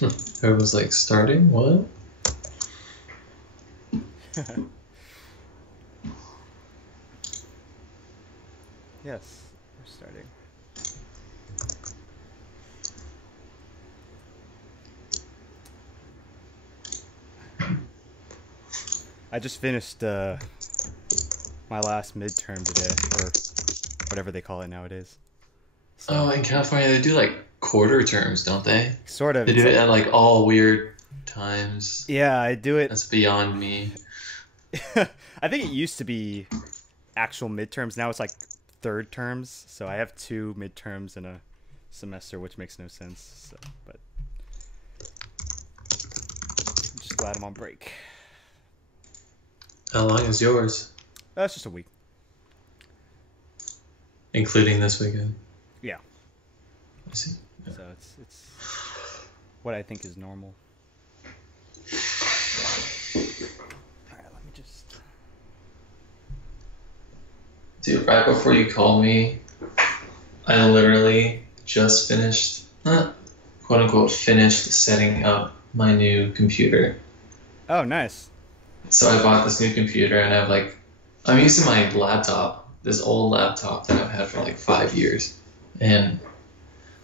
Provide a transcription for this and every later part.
I was like, starting? What? Yes, we're starting. I just finished my last midterm today, or whatever they call it nowadays. So, Oh, in California, they do like quarter terms, don't they? sort of. They It's do it like, at like all weird times. yeah, I do it. That's beyond me. I think it used to be actual midterms. Now it's like third terms. So I have 2 midterms in a semester, which makes no sense. So, but I'm just glad I'm on break. How long is yours? That's just a week. Including this weekend? Yeah. I see. Yeah. So it's what I think is normal. All right, let me just. Dude, right before you called me, I literally just finished, quote unquote, finished setting up my new computer. Oh, nice. So I bought this new computer and I'm using my laptop, this old laptop that I've had for like 5 years. And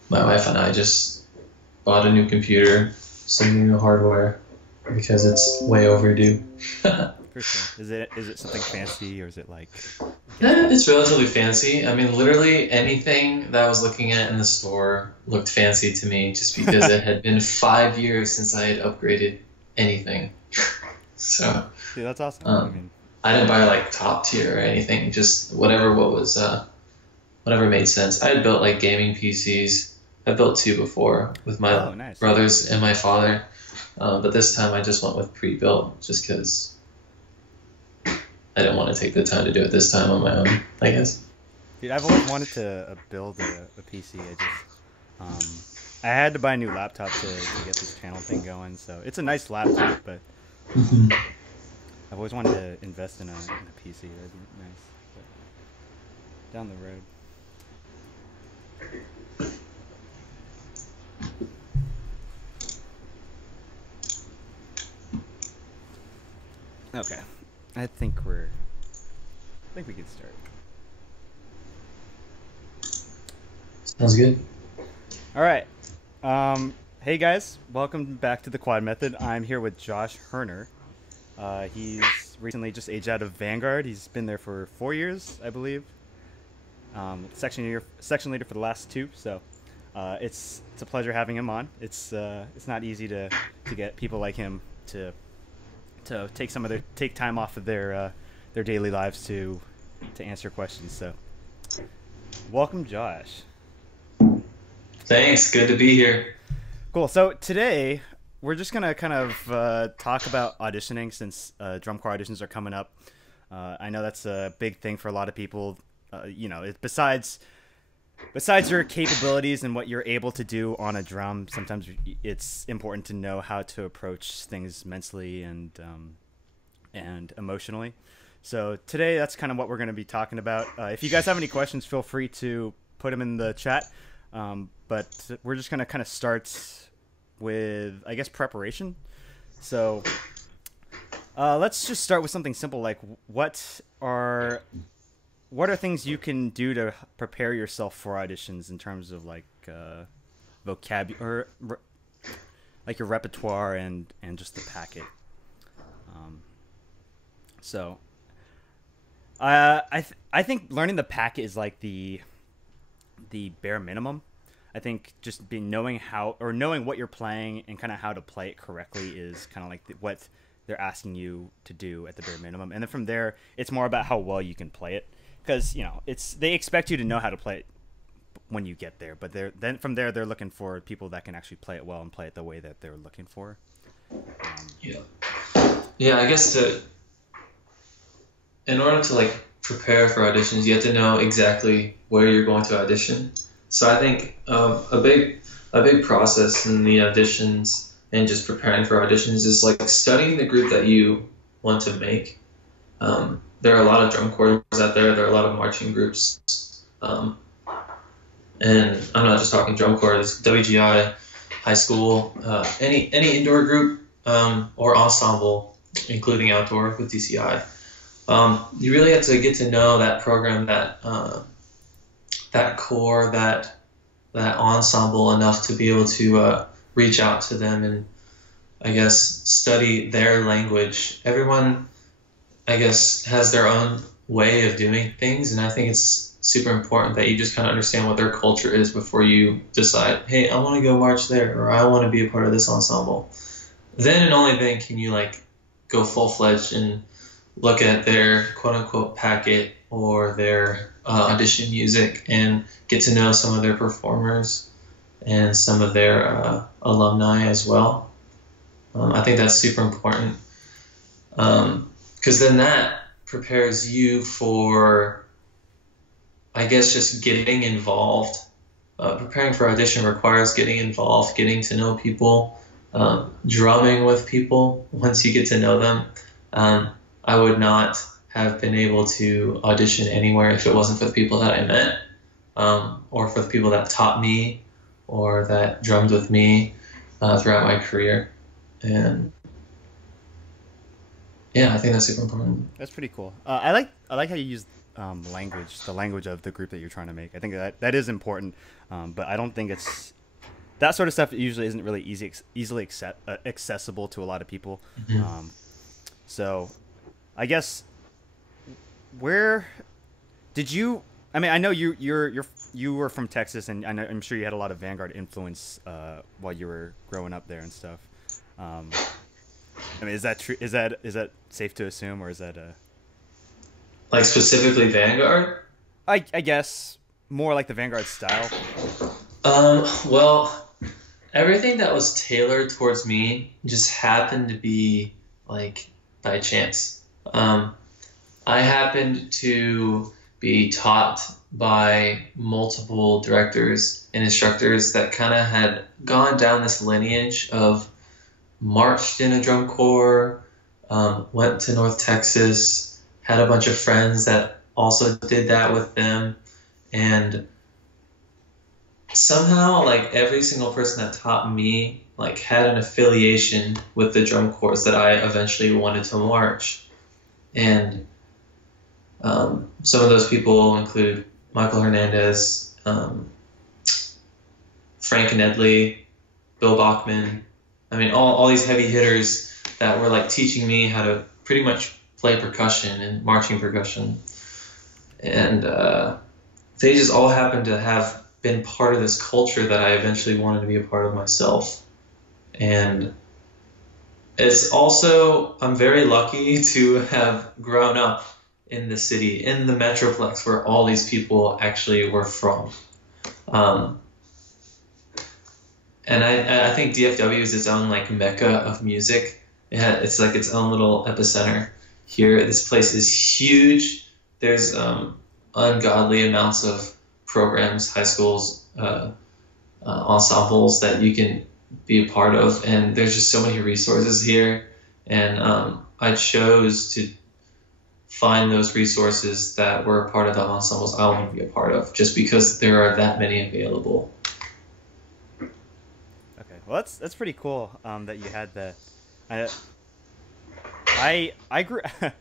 my wife and I just bought a new computer, some new hardware, because it's way overdue. For sure. Is it something fancy, or is it like? It's relatively fancy. I mean, literally anything that I was looking at in the store looked fancy to me just because it had been 5 years since I had upgraded anything. So, Dude, that's awesome. I mean, I didn't buy like top tier or anything, just whatever made sense. I had built like gaming PCs. I built 2 before with my brothers and my father, but this time I just went with pre-built just because I didn't want to take the time to do it this time on my own, I guess. Dude, I've always wanted to build a PC. I had to buy a new laptop to get this channel thing going. So it's a nice laptop, but I've always wanted to invest in a PC. That'd be nice. But down the road. Okay, I think we can start. Sounds good. All right. Hey guys, welcome back to the Quad Method. I'm here with Josh Hirner. He's recently just aged out of Vanguard. He's been there for 4 years, I believe. Section leader for the last 2. So it's a pleasure having him on. It's not easy to get people like him to take time off of their daily lives to answer questions. So welcome, Josh. Thanks. Good to be here. Cool. So today we're just gonna kind of talk about auditioning, since drum corps auditions are coming up. I know that's a big thing for a lot of people. Besides your capabilities and what you're able to do on a drum, sometimes it's important to know how to approach things mentally and emotionally. So today, that's kind of what we're going to be talking about. If you guys have any questions, feel free to put them in the chat. But we're just going to kind of start with, I guess, preparation. So let's just start with something simple, like what are things you can do to prepare yourself for auditions in terms of like vocabulary, or like your repertoire and just the packet. So I think learning the packet is like the bare minimum. I think just knowing what you're playing and kind of how to play it correctly is kind of like what they're asking you to do at the bare minimum. And then from there, it's more about how well you can play it. Because, they expect you to know how to play it when you get there. But then from there, they're looking for people that can actually play it well and play it the way that they're looking for. Yeah, I guess in order to like prepare for auditions, you have to know exactly where you're going to audition. So I think a big process in the auditions and just preparing for auditions is like studying the group that you want to make. There are a lot of drum corps out there. There are a lot of marching groups. And I'm not just talking drum corps. There's WGI high school, any indoor group or ensemble, including outdoor with DCI. You really have to get to know that program, that core, that ensemble enough to be able to reach out to them and, I guess, study their language. Everyone, I guess, has their own way of doing things, and I think it's super important that you just kind of understand what their culture is before you decide, hey, I want to go march there, or I want to be a part of this ensemble. Then and only then can you like go full-fledged and look at their quote-unquote packet or their audition music and get to know some of their performers and some of their alumni as well. I think that's super important, because then that prepares you for, I guess, just getting involved. Preparing for audition requires getting involved, getting to know people, drumming with people once you get to know them. I would not have been able to audition anywhere if it wasn't for the people that I met, or for the people that taught me or that drummed with me throughout my career. And yeah, I think that's super important. That's pretty cool. I like how you use language, the language of the group that you're trying to make. I think that is important, but I don't think it's that sort of stuff. Usually isn't really easily accessible to a lot of people. Mm-hmm. So, I guess where did you? I mean, I know you were from Texas, and I'm sure you had a lot of Vanguard influence while you were growing up there and stuff. I mean, is that true? Is that safe to assume, or is that like specifically Vanguard? I guess more like the Vanguard style. Well, everything that was tailored towards me just happened to be like by chance. I happened to be taught by multiple directors and instructors that kind of had gone down this lineage of marched in a drum corps, went to North Texas, had a bunch of friends that also did that with them, and somehow like every single person that taught me like had an affiliation with the drum corps that I eventually wanted to march. And some of those people include Michael Hernandez, Frank Nedley, Bill Bachman. I mean, all these heavy hitters that were like teaching me how to pretty much play percussion and marching percussion. And they just all happened to have been part of this culture that I eventually wanted to be a part of myself. And it's also, I'm very lucky to have grown up in the city, in the Metroplex, where all these people actually were from. And I think DFW is its own like mecca of music. It's like its own little epicenter here. This place is huge. There's ungodly amounts of programs, high schools, ensembles that you can be a part of, and there's just so many resources here. And I chose to find those resources that were a part of the ensembles I want to be a part of, just because there are that many available. Well, that's pretty cool that you had that. I grew. I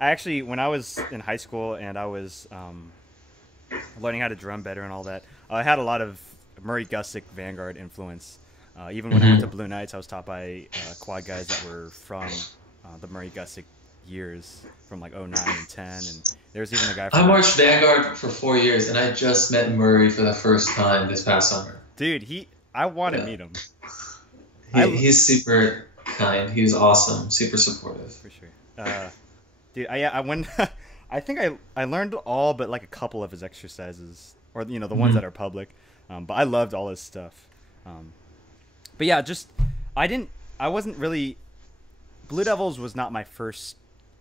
actually, when I was in high school and I was learning how to drum better and all that, I had a lot of Murray Gussick Vanguard influence. Even when I went to Blue Knights, I was taught by quad guys that were from the Murray Gussick years, from like 09 and 10, and there was even a guy from... I marched Vanguard for 4 years, and I just met Murray for the first time this past summer. Dude, I want to meet him. He's super kind. He was awesome, super supportive. For sure. Dude, I went... I think I learned all but like a couple of his exercises, or the ones that are public. But I loved all his stuff. But yeah, I wasn't really... Blue Devils was not my first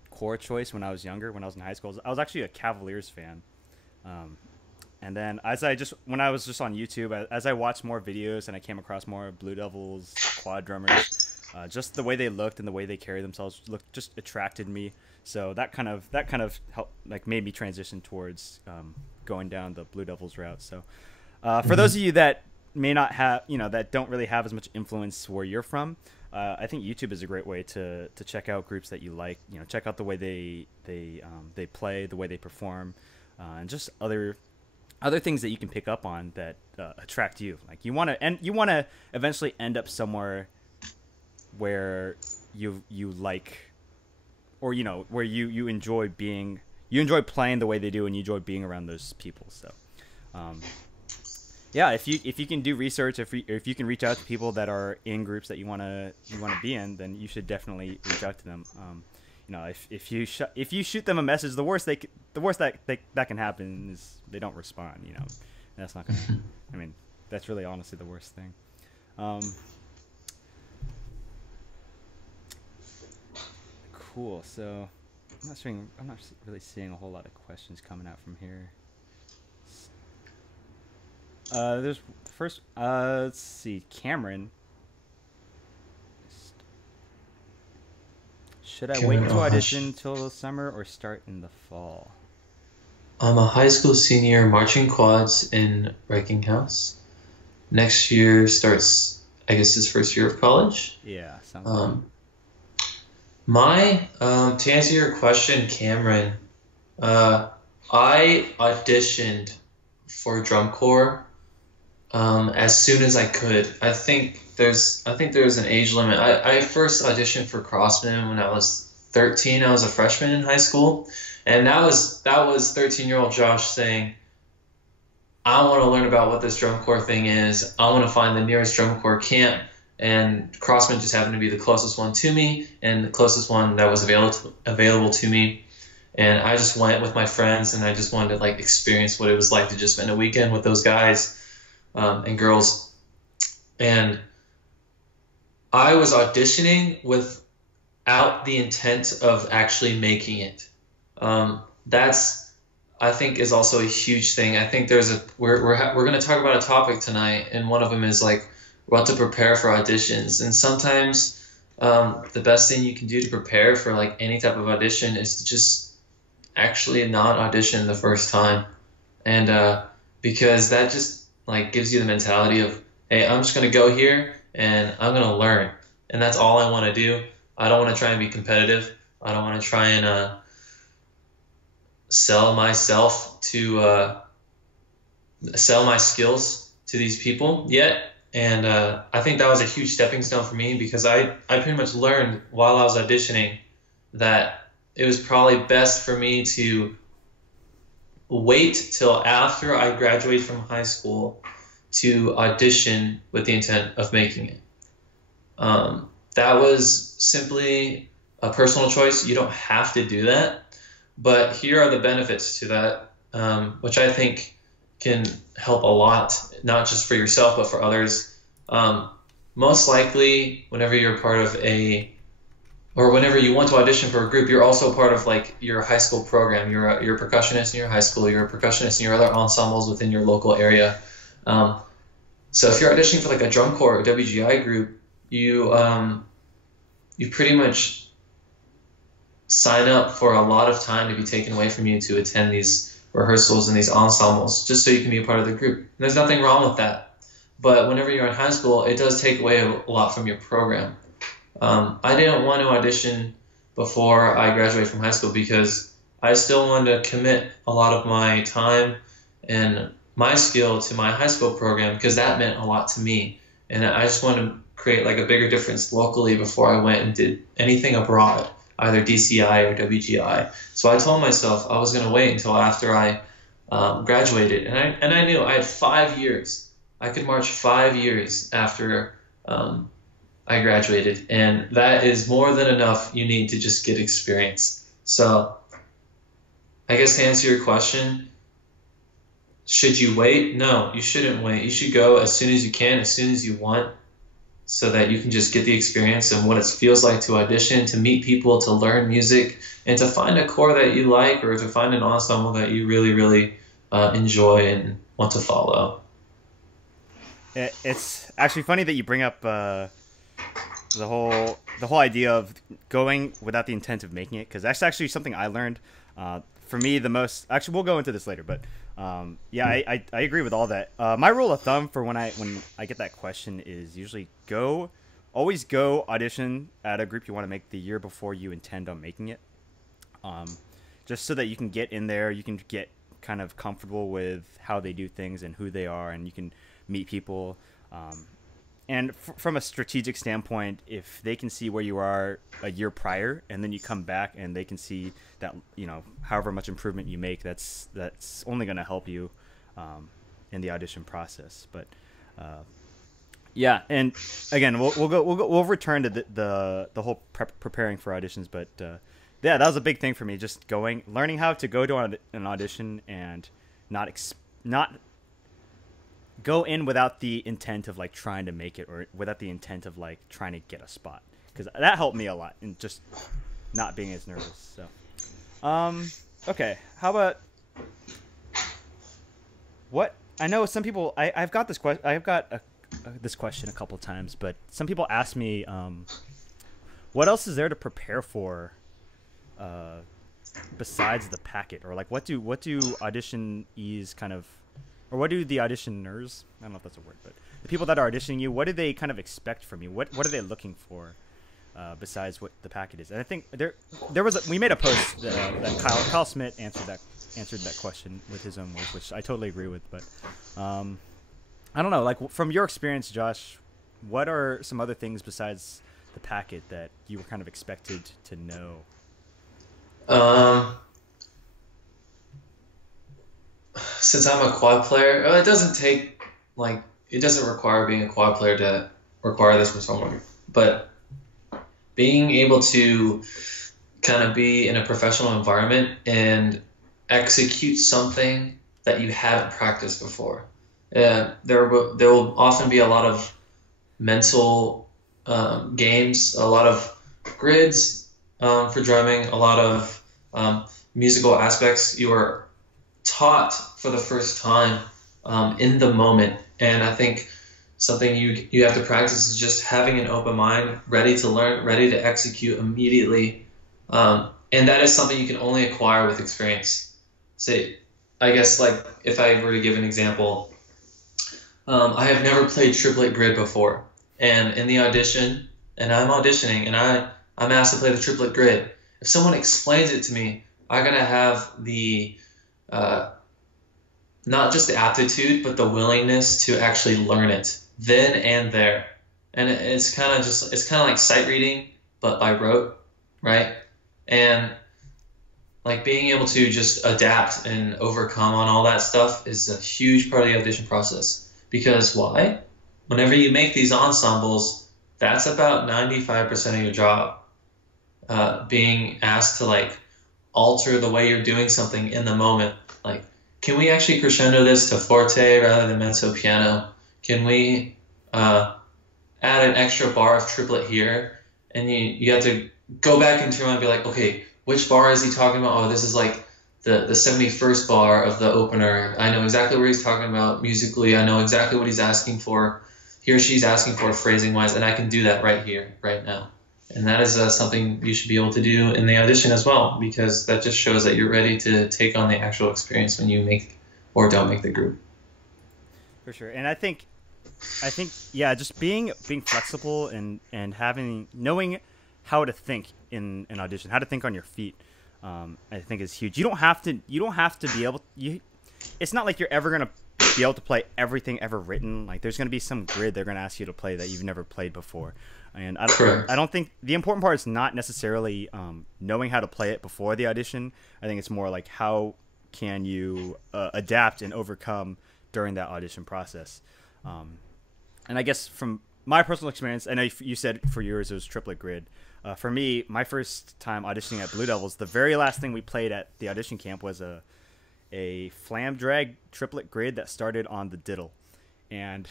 core choice when I was younger, when I was in high school. I was actually a Cavaliers fan. And then when I was just on YouTube, as I watched more videos and I came across more Blue Devils quad drummers, just the way they looked and the way they carried themselves just attracted me. So that kind of helped, like, made me transition towards going down the Blue Devils route. So for those of you that may not have, that don't really have as much influence where you're from, I think YouTube is a great way to check out groups that you like. Check out the way they play, the way they perform, and just other things that you can pick up on that attract you. Like you want to eventually end up somewhere where you like, or where you enjoy being, you enjoy playing the way they do, and you enjoy being around those people. So. Yeah, if you can do research, if you can reach out to people that are in groups that you wanna be in, then you should definitely reach out to them. If you shoot them a message, the worst that can happen is they don't respond. And that's not gonna. I mean, that's really honestly the worst thing. Cool. So I'm not really seeing a whole lot of questions coming out from here. There's first. Let's see, Cameron. Should I wait to audition till the summer or start in the fall? I'm a high school senior marching quads in Wrecking House. Next year starts, I guess, his first year of college. Yeah. Sounds to answer your question, Cameron, I auditioned for drum corps. As soon as I could. I think there's an age limit. I first auditioned for Crossman when I was 13. I was a freshman in high school, and that was 13-year-old Josh saying, I want to learn about what this drum corps thing is. I want to find the nearest drum corps camp, and Crossman just happened to be the closest one to me and the closest one that was available to me. And I just went with my friends, and I just wanted to experience what it was like to just spend a weekend with those guys. And girls, and I was auditioning without the intent of actually making it. That's, I think, is also a huge thing. I think we're going to talk about a topic tonight, and one of them is what to prepare for auditions. And sometimes the best thing you can do to prepare for any type of audition is to just actually not audition the first time, and because that just gives you the mentality of, hey, I'm just going to go here and I'm going to learn. And that's all I want to do. I don't want to try and be competitive. I don't want to try and sell my skills to these people yet. And I think that was a huge stepping stone for me, because I pretty much learned while I was auditioning that it was probably best for me to wait till after I graduate from high school to audition with the intent of making it. That was simply a personal choice. You don't have to do that, but here are the benefits to that, which I think can help a lot, not just for yourself, but for others. Most likely, whenever you're part of whenever you want to audition for a group, you're also part of your high school program. You're a percussionist in your high school. You're a percussionist in your other ensembles within your local area. So if you're auditioning for a drum corps or WGI group, you pretty much sign up for a lot of time to be taken away from you to attend these rehearsals and these ensembles, just so you can be a part of the group. And there's nothing wrong with that. But whenever you're in high school, it does take away a lot from your program. I didn't want to audition before I graduated from high school because I still wanted to commit a lot of my time and my skill to my high school program, because that meant a lot to me. And I just wanted to create a bigger difference locally before I went and did anything abroad, either DCI or WGI. So I told myself I was going to wait until after I graduated. And I knew I had 5 years. I could march 5 years after I graduated, and that is more than enough you need to just get experience. So I guess to answer your question, should you wait? No, you shouldn't wait. You should go as soon as you can, as soon as you want, so that you can just get the experience and what it feels like to audition, to meet people, to learn music, and to find a corps that you like, or to find an ensemble that you really, really enjoy and want to follow. It's actually funny that you bring up the whole idea of going without the intent of making it, because that's actually something I learned. For me, we'll go into this later, but Yeah, I agree with all that. My rule of thumb for when I get that question is usually always go audition at a group you want to make the year before you intend on making it. Just so that you can get in there, you can get kind of comfortable with how they do things and who they are, and you can meet people. And from a strategic standpoint, if they can see where you are a year prior, and then you come back and they can see that, you know, however much improvement you make, that's only going to help you in the audition process. But yeah, and again, we'll return to the whole preparing for auditions. But yeah, that was a big thing for me, just learning how to go to an audition and not go in without the intent of like trying to make it, or without the intent of like trying to get a spot, because that helped me a lot in just not being as nervous. So okay, how about what I know some people I've got this question a couple times, but some people ask me what else is there to prepare for besides the packet, or like what do auditionees kind of, or what do the auditioners, I don't know if that's a word, but the people that are auditioning you, what do they kind of expect from you? What are they looking for besides what the packet is? And I think we made a post that Kyle Smith answered that question with his own words, which I totally agree with. But I don't know, like from your experience, Josh, what are some other things besides the packet that you were kind of expected to know? Since I'm a quad player, it doesn't require being a quad player to require this from someone, but being able to kind of be in a professional environment and execute something that you haven't practiced before. There will often be a lot of mental games, a lot of grids for drumming, a lot of musical aspects you are taught for the first time in the moment. And I think something you have to practice is just having an open mind, ready to learn, ready to execute immediately. And that is something you can only acquire with experience. Say, I guess, like if I were to give an example, I have never played triplet grid before, and in the audition, and I'm auditioning, and I'm asked to play the triplet grid. If someone explains it to me, I'm gonna have the not just the aptitude, but the willingness to actually learn it then and there. And it's kind of like sight reading, but by rote, right? And like being able to just adapt and overcome on all that stuff is a huge part of the audition process. Because why? Whenever you make these ensembles, that's about 95% of your job. Being asked to like alter the way you're doing something in the moment. Like, can we actually crescendo this to forte rather than mezzo piano? Can we add an extra bar of triplet here? And you have to go back into your mind and be like, okay, which bar is he talking about? Oh, this is like the 71st bar of the opener. I know exactly what he's talking about musically. I know exactly what he's asking for. He or she's asking for phrasing-wise, and I can do that right here, right now. And that is something you should be able to do in the audition as well, because that just shows that you're ready to take on the actual experience when you make or don't make the group. For sure. And I think yeah, just being flexible and knowing how to think in an audition, how to think on your feet, I think is huge. You don't have to be able. It's not like you're ever gonna be able to play everything ever written. Like there's gonna be some grid they're gonna ask you to play that you've never played before. And I don't think the important part is not necessarily knowing how to play it before the audition. I think it's more like how can you adapt and overcome during that audition process. And I guess from my personal experience, I know you said for yours it was triplet grid. For me, my first time auditioning at Blue Devils, the very last thing we played at the audition camp was a flam drag triplet grid that started on the diddle. And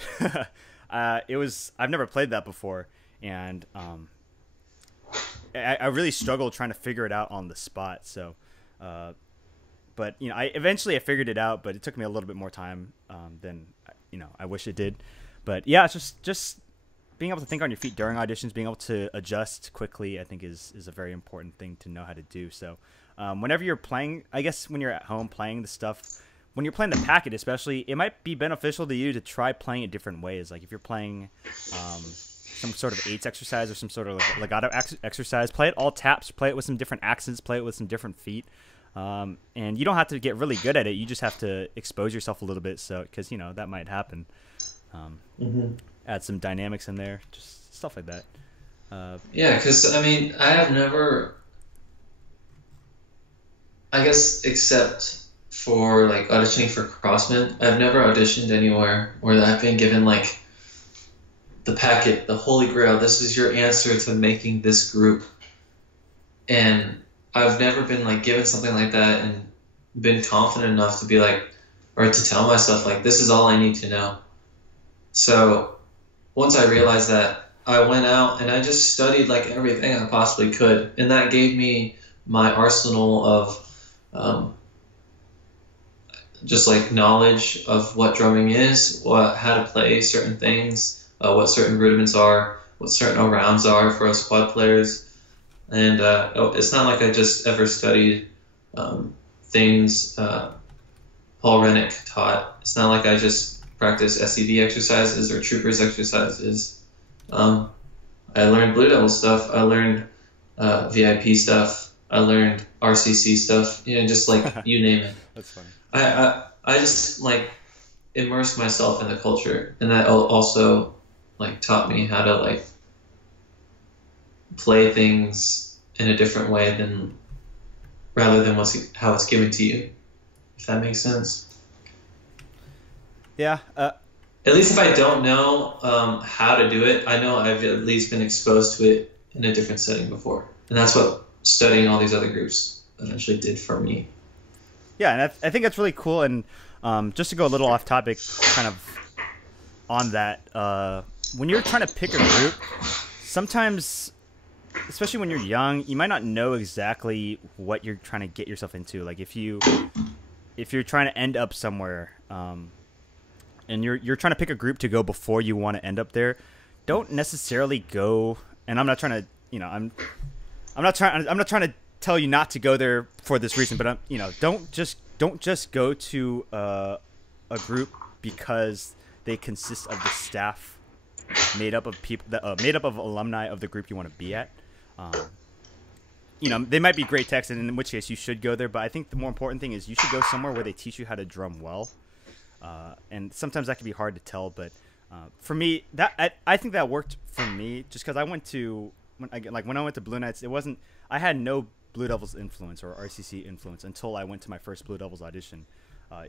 I've never played that before. And I really struggled trying to figure it out on the spot. So, but I eventually figured it out, but it took me a little bit more time than I wish it did. But yeah, it's just being able to think on your feet during auditions, being able to adjust quickly, I think is a very important thing to know how to do. So, whenever you're playing, I guess when you're at home playing the stuff when you're playing the packet, especially, it might be beneficial to you to try playing it different ways. Like if you're playing some sort of eights exercise or some sort of legato exercise, play it all taps, play it with some different accents, play it with some different feet. And you don't have to get really good at it. You just have to expose yourself a little bit, so because that might happen. Add some dynamics in there, just stuff like that. Yeah, because I mean, I have never, I guess, except for like auditioning for Crossman, I've never auditioned anywhere where I've been given like the packet, the holy grail. This is your answer to making this group, and I've never been like given something like that and been confident enough to be like, or to tell myself like, this is all I need to know. So once I realized that, I went out and I just studied like everything I possibly could, and that gave me my arsenal of just like knowledge of what drumming is, how to play certain things, what certain rudiments are, what certain rounds are for us quad players. And it's not like I just ever studied things Paul Rennick taught. It's not like I just practiced SCV exercises or troopers exercises. I learned Blue Devil stuff. I learned VIP stuff. I learned RCC stuff. Just like you name it. That's funny. I just like immersed myself in the culture, and that also like taught me how to like play things in a different way rather than how it's given to you, if that makes sense. Yeah. At least if I don't know how to do it, I know I've at least been exposed to it in a different setting before, and that's what studying all these other groups eventually did for me. Yeah, and I think that's really cool. And just to go a little off topic, kind of on that, when you're trying to pick a group, sometimes, especially when you're young, you might not know exactly what you're trying to get yourself into. Like if you're trying to end up somewhere, and you're trying to pick a group to go before you want to end up there, don't necessarily go. And I'm not trying to, I'm not trying to tell you not to go there for this reason, but don't just go to a group because they consist of the staff made up of people made up of alumni of the group you want to be at. They might be great techs, and in which case you should go there. But I think the more important thing is you should go somewhere where they teach you how to drum well. And sometimes that can be hard to tell, but for me, I think that worked for me just because I went to when I went to Blue Knights, I had no Blue Devils influence or RCC influence until I went to my first Blue Devils audition.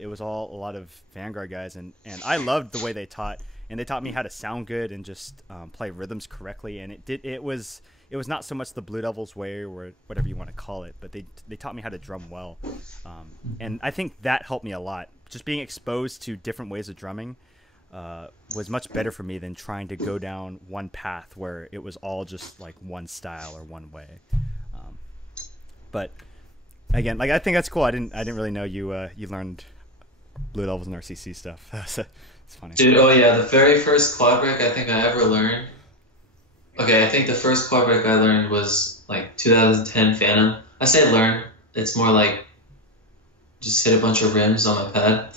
It was all a lot of Vanguard guys, and I loved the way they taught, and they taught me how to sound good and just play rhythms correctly. And it was not so much the Blue Devils way or whatever you want to call it, but they taught me how to drum well, and I think that helped me a lot. Just being exposed to different ways of drumming was much better for me than trying to go down one path where it was all just like one style or one way. But again, like I think that's cool. I didn't really know you learned Blue Devils and RCC stuff. It's funny. Dude, oh yeah, the very first quad break I think I ever learned. Okay, I think the first quad break I learned was like 2010 Phantom. I say learn. It's more like just hit a bunch of rims on my pad.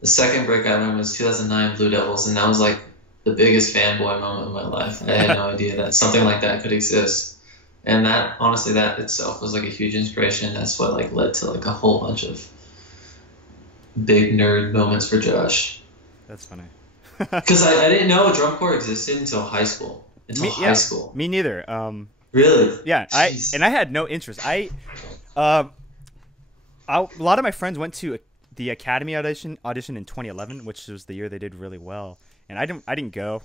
The second break I learned was 2009 Blue Devils, and that was like the biggest fanboy moment of my life. I had no idea that something like that could exist. And that, honestly, that itself was like a huge inspiration. That's what like led to like a whole bunch of big nerd moments for Josh. That's funny. Because I didn't know drum corps existed until high school. High school. Me neither. Really? Yeah. I had no interest. A lot of my friends went to the Academy audition in 2011, which was the year they did really well, and I didn't go.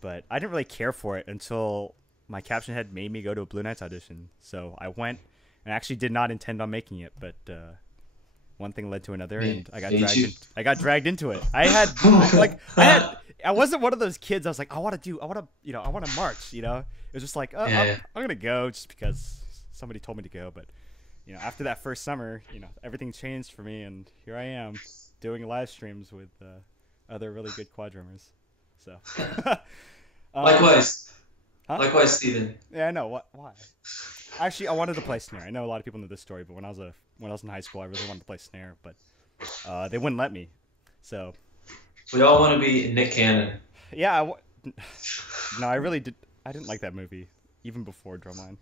But I didn't really care for it until my caption head made me go to a Blue Knights audition. So I went, and I actually did not intend on making it, but one thing led to another, and I got dragged into it. I wasn't one of those kids. I was like, I want to march. It was just like, I'm gonna go just because somebody told me to go. But after that first summer, everything changed for me, and here I am doing live streams with other really good quad drummers. So likewise. Huh? Likewise, Steven. Yeah, I know. What? Why? Actually, I wanted to play snare. I know a lot of people know this story, but when I was in high school, I really wanted to play snare, but they wouldn't let me. So We all want to be Nick Cannon. yeah, no, I really did. I didn't like that movie even before Drumline.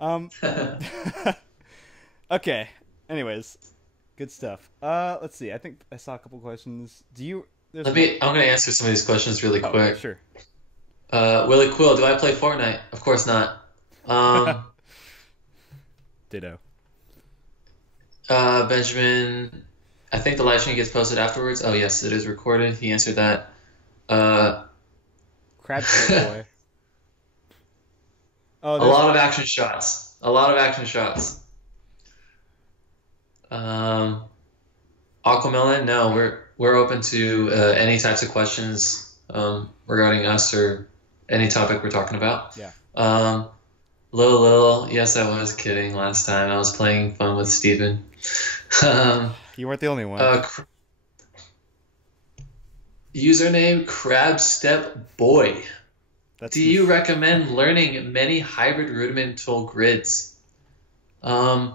But, okay. Anyways, good stuff. Let's see. I think I saw a couple questions. I'm gonna answer some of these questions really quick. Sure. Willie Quill, do I play Fortnite? Of course not. Ditto. Benjamin, I think the live stream gets posted afterwards. Oh yes, it is recorded. He answered that. Crab boy. Oh, a lot of action shots. A lot of action shots. Aquamelon, no, we're open to any types of questions regarding us or any topic we're talking about. Yeah. Lil, yes, I was kidding last time. I was playing fun with Steven. You weren't the only one. Username CrabStepBoy. Do you recommend learning many hybrid rudimental grids? I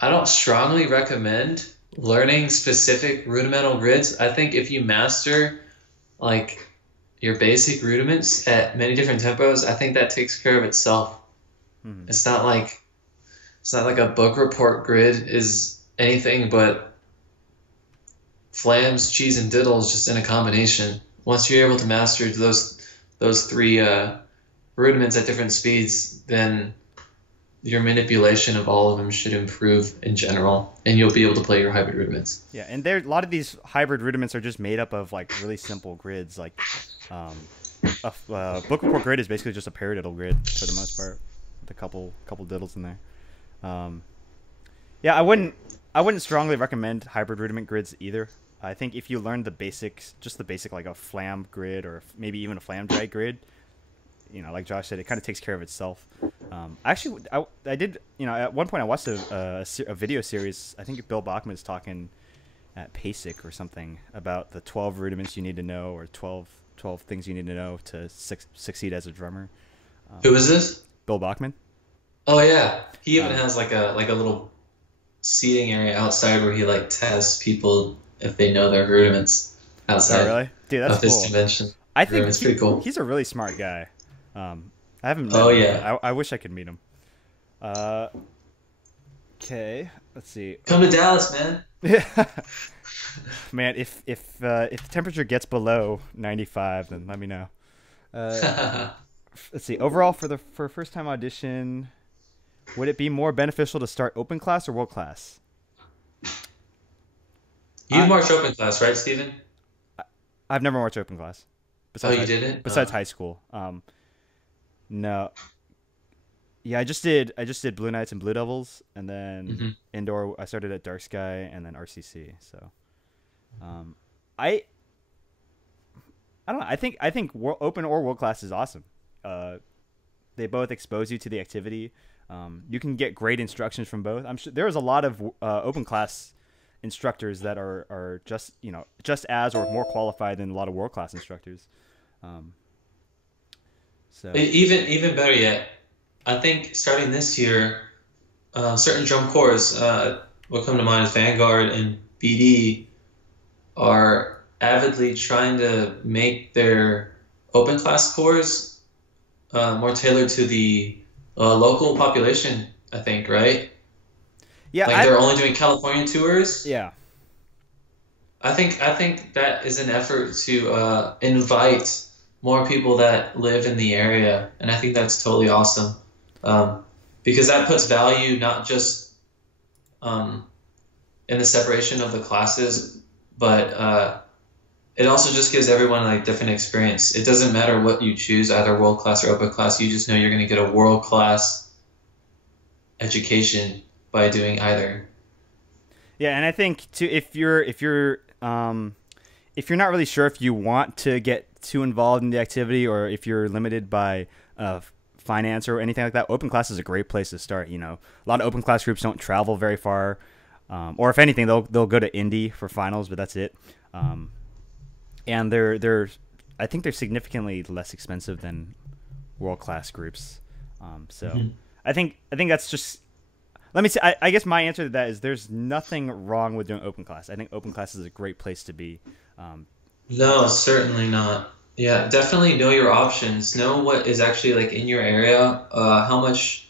don't strongly recommend learning specific rudimental grids. I think if you master like your basic rudiments at many different tempos, I think that takes care of itself. Mm-hmm. It's not like a book report grid is anything but flams, cheese, and diddles just in a combination. Once you're able to master those three rudiments at different speeds, then your manipulation of all of them should improve in general, and you'll be able to play your hybrid rudiments. Yeah, and a lot of these hybrid rudiments are just made up of like really simple grids. Like a book report grid is basically just a paradiddle grid for the most part, with a couple diddles in there. Yeah, I wouldn't strongly recommend hybrid rudiment grids either. I think if you learn the basics, just the basic like a flam grid or maybe even a flam drag grid, like Josh said, it kind of takes care of itself. Actually, I did, at one point I watched a video series. I think Bill Bachman was talking at PASIC or something about the 12 rudiments you need to know, or 12 things you need to know to succeed as a drummer. Who is this? Bill Bachman. Oh yeah, he even has like a little seating area outside where he like tests people if they know their rudiments outside. Oh really? Dude, that's of cool. This convention. I think it's pretty cool. He's a really smart guy. I haven't met him. Oh yeah. I wish I could meet him. Okay, let's see. Come to Dallas, man. Man, if the temperature gets below 95, then let me know. Let's see. Overall, for first time audition, would it be more beneficial to start open class or world class? You marched open class, right, Steven? I've never marched open class. You didn't? Besides high school. No. Yeah, I just did Blue Knights and Blue Devils, and then indoor I started at Dark Sky and then RCC. So, I don't know. I think open or world class is awesome. They both expose you to the activity. You can get great instructions from both. I'm sure there's a lot of open class instructors that are just as or more qualified than a lot of world class instructors. So even better yet, I think starting this year, certain drum corps, what come to mind is Vanguard and BD, are avidly trying to make their open class corps more tailored to the local population. I think, right? Yeah, they're only doing California tours. Yeah. I think that is an effort to invite more people that live in the area, and I think that's totally awesome, because that puts value not just in the separation of the classes, but it also just gives everyone like different experience. It doesn't matter what you choose, either world class or open class. You just know you're going to get a world class education by doing either. Yeah, and I think too, if you're not really sure if you want to get too involved in the activity, or if you're limited by finance or anything like that, open class is a great place to start. A lot of open class groups don't travel very far, or if anything, they'll go to Indy for finals, but that's it. And I think they're significantly less expensive than world class groups. So I think that's just. Let me say. I guess my answer to that is there's nothing wrong with doing open class. I think open class is a great place to be. No, certainly not. Yeah, definitely know your options. Know what is actually like in your area. How much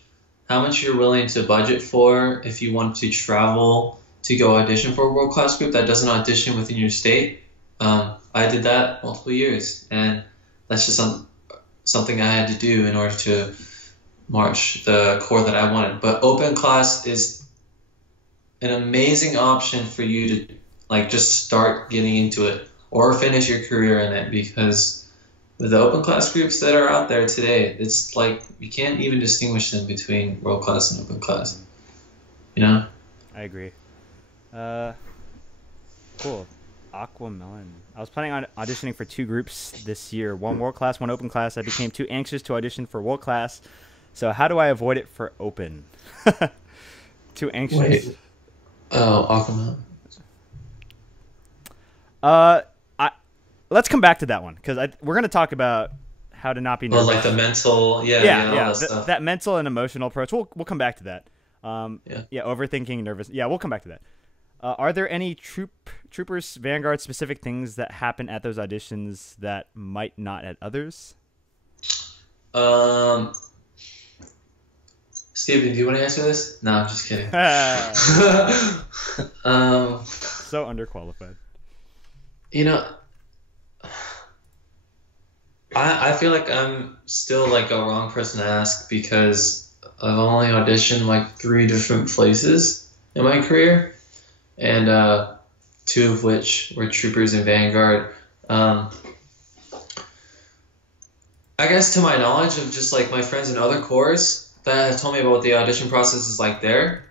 you're willing to budget for if you want to travel to go audition for a world class group that doesn't audition within your state. I did that multiple years, and that's just something I had to do in order to march the corps that I wanted. But open class is an amazing option for you to like just start getting into it or finish your career in it, because with the open class groups that are out there today, it's like you can't even distinguish them between world class and open class. You know? I agree. Cool. Aquamelon. I was planning on auditioning for 2 groups this year. 1 world class, 1 open class. I became too anxious to audition for world class. So how do I avoid it for open? Too anxious. Wait. Oh, Aquamelon. Let's come back to that one, because we're going to talk about how to not be nervous. Well, like the mental, that mental and emotional approach. We'll come back to that. Overthinking, nervous. Yeah, we'll come back to that. Are there any troopers, Vanguard specific things that happen at those auditions that might not at others? Steven, do you want to answer this? No, I'm just kidding. So underqualified. You know, I feel like I'm still like a wrong person to ask, because I've only auditioned like 3 different places in my career, and 2 of which were troopers and Vanguard. I guess to my knowledge of just like my friends in other corps that have told me about what the audition process is like there,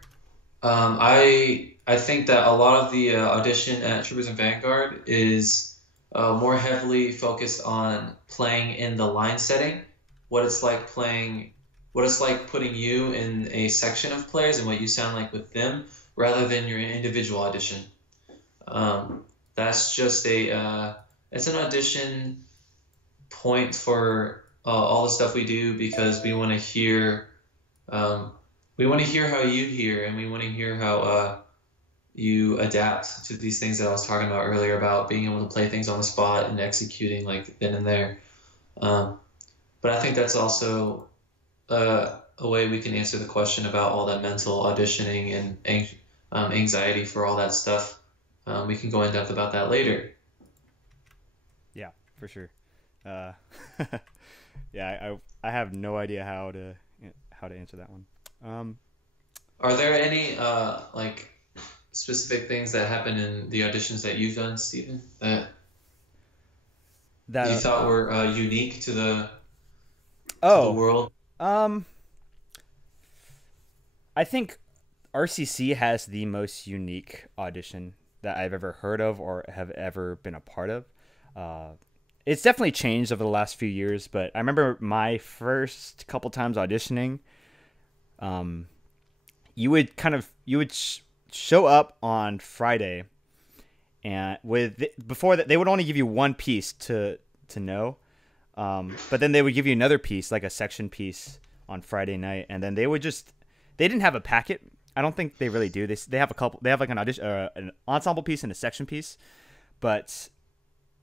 I think that a lot of the audition at troopers and Vanguard is more heavily focused on playing in the line setting, what it's like putting you in a section of players and what you sound like with them, rather than your individual audition. That's just it's an audition point for all the stuff we do, because we want to hear how you hear, and we want to hear how you adapt to these things that I was talking about earlier about being able to play things on the spot and executing like then and there. But I think that's also a way we can answer the question about all that mental auditioning and anxiety for all that stuff. We can go in depth about that later. Yeah, for sure. I have no idea how to answer that one. Are there any like specific things that happen in the auditions that you've done, Stephen, that you thought were unique to the world? I think RCC has the most unique audition that I've ever heard of or have ever been a part of. It's definitely changed over the last few years, but I remember my first couple times auditioning, you would show up on Friday, and before that they would only give you 1 piece to know, but then they would give you another piece, like a section piece, on Friday night, and then they didn't have a packet. I don't think they really do. They have like an audition, an ensemble piece and a section piece, but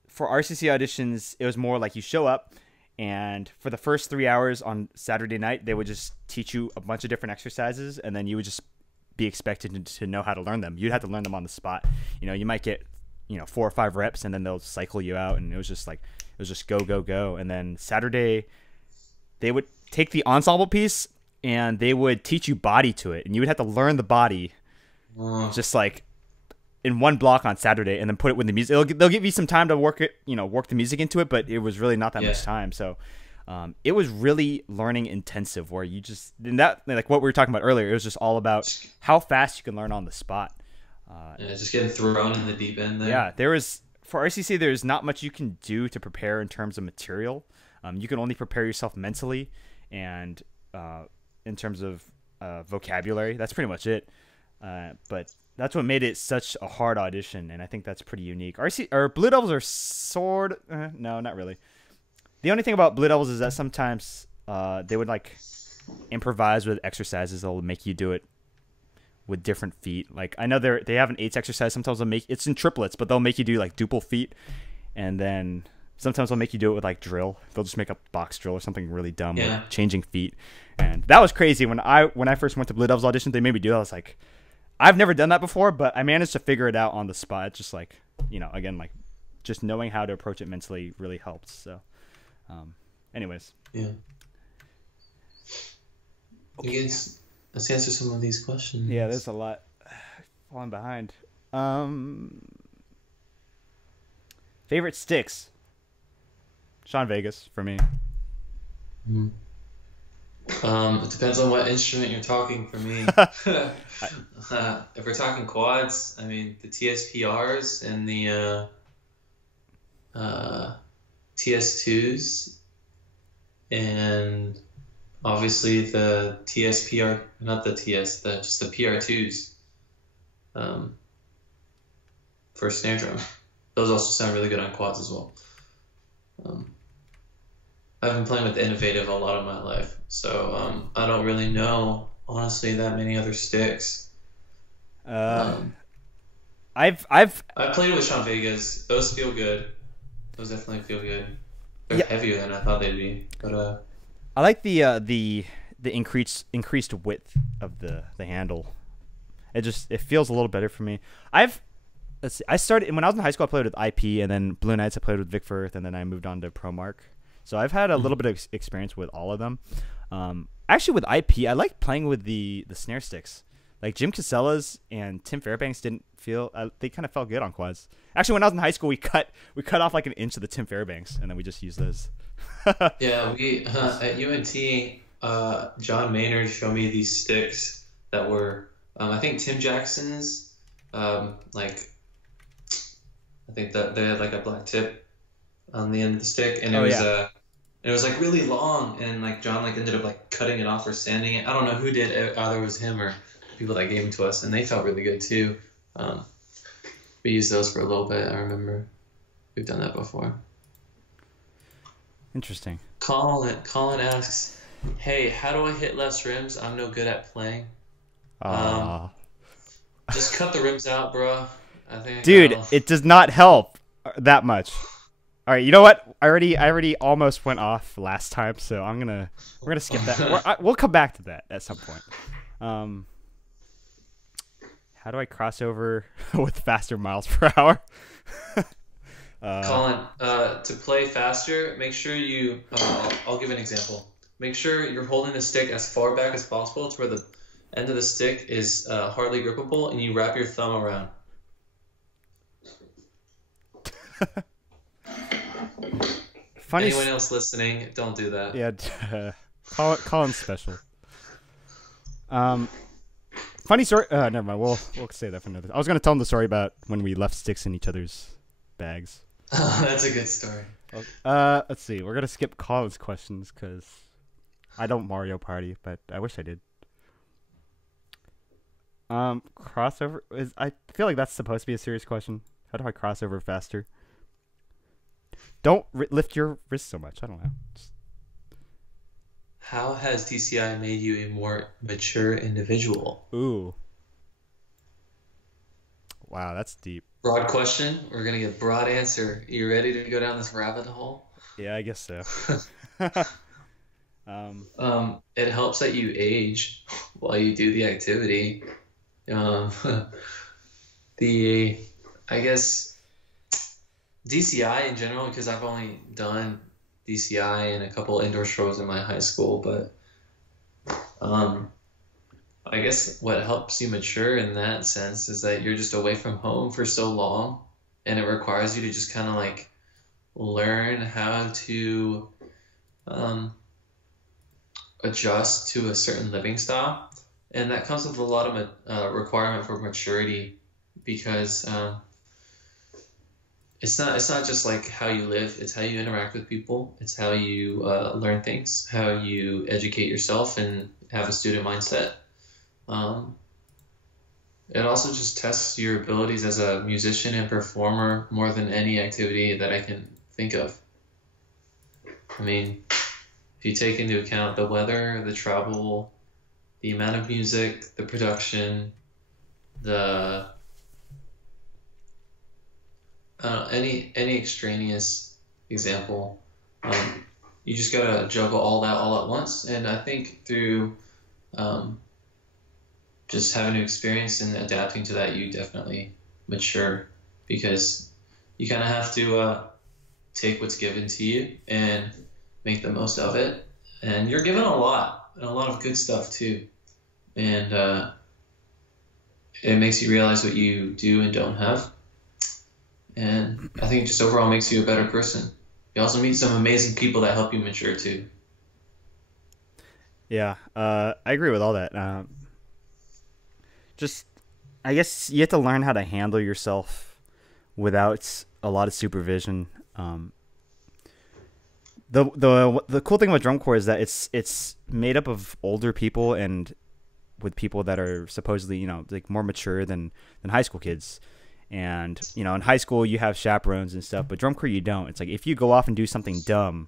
for RCC auditions, it was more like you show up, and for the first 3 hours on Saturday night, they would just teach you a bunch of different exercises, and then you would just be expected to know how to learn them. You'd have to learn them on the spot. You might get 4 or 5 reps, and then they'll cycle you out, and it was just go. And then Saturday, they would take the ensemble piece and they would teach you body to it, and you would have to learn the body just like in 1 block on Saturday, and then put it with the music. They'll give you some time to work the music into it, but it was really not that much time. So it was really learning intensive, where you just, and that, like what we were talking about earlier, it was just all about how fast you can learn on the spot. Just getting thrown in the deep end there. Yeah, for RCC, there's not much you can do to prepare in terms of material. You can only prepare yourself mentally and in terms of vocabulary. That's pretty much it. But that's what made it such a hard audition, and I think that's pretty unique. Blue Devils are no, not really. The only thing about Blue Devils is that sometimes they would like improvise with exercises that'll make you do it with different feet. Like I know they have an 8 exercise. Sometimes they'll make it's in triplets, but they'll make you do like duple feet, and then sometimes they'll make you do it with like drill. They'll just make a box drill or something really dumb, like changing feet. And that was crazy when I first went to Blue Devils audition. They made me do that. I was like, I've never done that before, but I managed to figure it out on the spot. It's just like, you know, again, like just knowing how to approach it mentally really helped. So, anyways, yeah. Okay. Let's answer some of these questions. Yeah, there's a lot falling behind. Favorite sticks? Sean Vegas for me. It depends on what instrument you're talking for me. If we're talking quads, I mean the TSPRs and the TS2s, and obviously the TSPR, not the TS, just the PR2s for snare drum. Those also sound really good on quads as well. I've been playing with Innovative a lot of my life, so I don't really know, honestly, that many other sticks. I've played with Sean Vegas. Those feel good. Those definitely feel good. They're heavier than I thought they'd be, but I like the increased width of the handle. It feels a little better for me. Let's see, I started when I was in high school. I played with IP, and then Blue Knights I played with Vic Firth, and then I moved on to ProMark. So I've had a little bit of experience with all of them. Actually, with IP, I like playing with the snare sticks. Like Jim Casella's and Tim Fairbanks didn't feel they kind of felt good on quads. Actually, when I was in high school, we cut off like an inch of the Tim Fairbanks, and then we just used those. Yeah, we at UNT, John Maynard showed me these sticks that were I think Tim Jackson's, like I think that they had like a black tip on the end of the stick, and it was like really long, and like John like ended up like cutting it off or sanding it. I don't know who did it, either it was him or people that gave them to us, and they felt really good too. We used those for a little bit. I remember we've done that before. Interesting. Colin asks, "Hey, how do I hit less rims? I'm no good at playing." Just cut the rims out, bro. I think. Dude, it does not help that much. All right, you know what? I already almost went off last time, so we're gonna skip that. We'll come back to that at some point. How do I cross over with faster miles per hour? Colin, to play faster, make sure you. I'll give an example. Make sure you're holding the stick as far back as possible to where the end of the stick is hardly grippable, and you wrap your thumb around. Anyone else listening, don't do that. Yeah, Colin's special. Funny story. Never mind. We'll say that for another. I was gonna tell him the story about when we left sticks in each other's bags. Oh, that's a good story. Let's see. We're gonna skip Colin's questions because I don't Mario Party, but I wish I did. Crossover is. I feel like that's supposed to be a serious question. How do I cross over faster? Don't lift your wrist so much. I don't know. How has DCI made you a more mature individual? Ooh. Wow, that's deep. Broad question. We're going to get broad answer. You ready to go down this rabbit hole? Yeah, I guess so. It helps that you age while you do the activity. I guess DCI in general, because I've only done DCI and a couple indoor shows in my high school, but I guess what helps you mature in that sense is that you're just away from home for so long, and it requires you to just kind of like learn how to adjust to a certain living style, and that comes with a lot of requirement for maturity, because it's not just like how you live, it's how you interact with people, it's how you learn things, how you educate yourself and have a student mindset. It also just tests your abilities as a musician and performer more than any activity that I can think of. I mean, if you take into account the weather, the travel, the amount of music, the production, the any extraneous example, you just gotta juggle all that all at once. And I think through just having experience and adapting to that, you definitely mature, because you kind of have to take what's given to you and make the most of it. And you're given a lot, and a lot of good stuff too. And it makes you realize what you do and don't have. And I think it just overall makes you a better person. You also meet some amazing people that help you mature too. Yeah, I agree with all that. Just, I guess you have to learn how to handle yourself without a lot of supervision. The cool thing about drum corps is that it's made up of older people and with people that are supposedly, you know, like more mature than high school kids. And, you know, in high school you have chaperones and stuff, but drum corps you don't. It's like if you go off and do something dumb,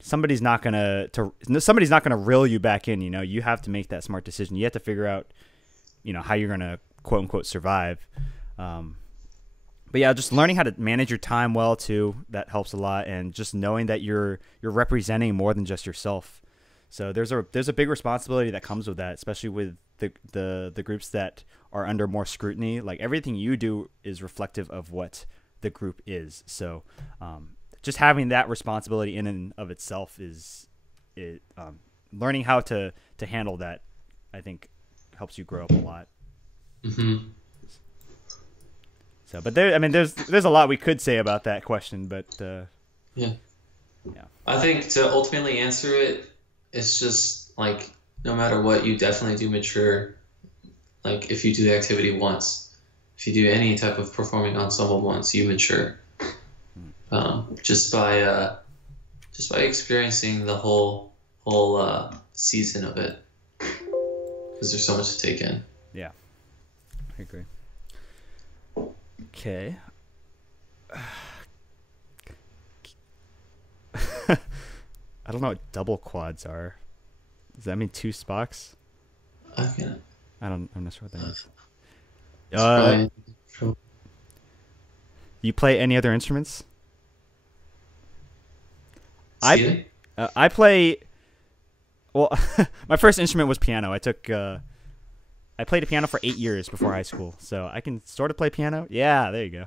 somebody's not gonna reel you back in. You know, you have to make that smart decision. You have to figure out, you know, how you're gonna quote unquote survive. But yeah, just learning how to manage your time well too, that helps a lot, and just knowing that you're representing more than just yourself. So there's a big responsibility that comes with that, especially with the groups that are under more scrutiny. Like everything you do is reflective of what the group is. So just having that responsibility in and of itself learning how to handle that, I think, helps you grow up a lot. Mm-hmm. So, but there's a lot we could say about that question, but yeah. I think to ultimately answer it, it's just like no matter what, you definitely do mature. Like if you do the activity once, if you do any type of performing ensemble once, you mature. Just by experiencing the whole season of it, because there's so much to take in. Yeah, I agree. Okay. I don't know what double quads are. Does that mean 2 Spocks? I'm not sure what that means. You play any other instruments? I play. Well, my first instrument was piano. I played the piano for 8 years before high school, so I can sort of play piano. Yeah, there you go.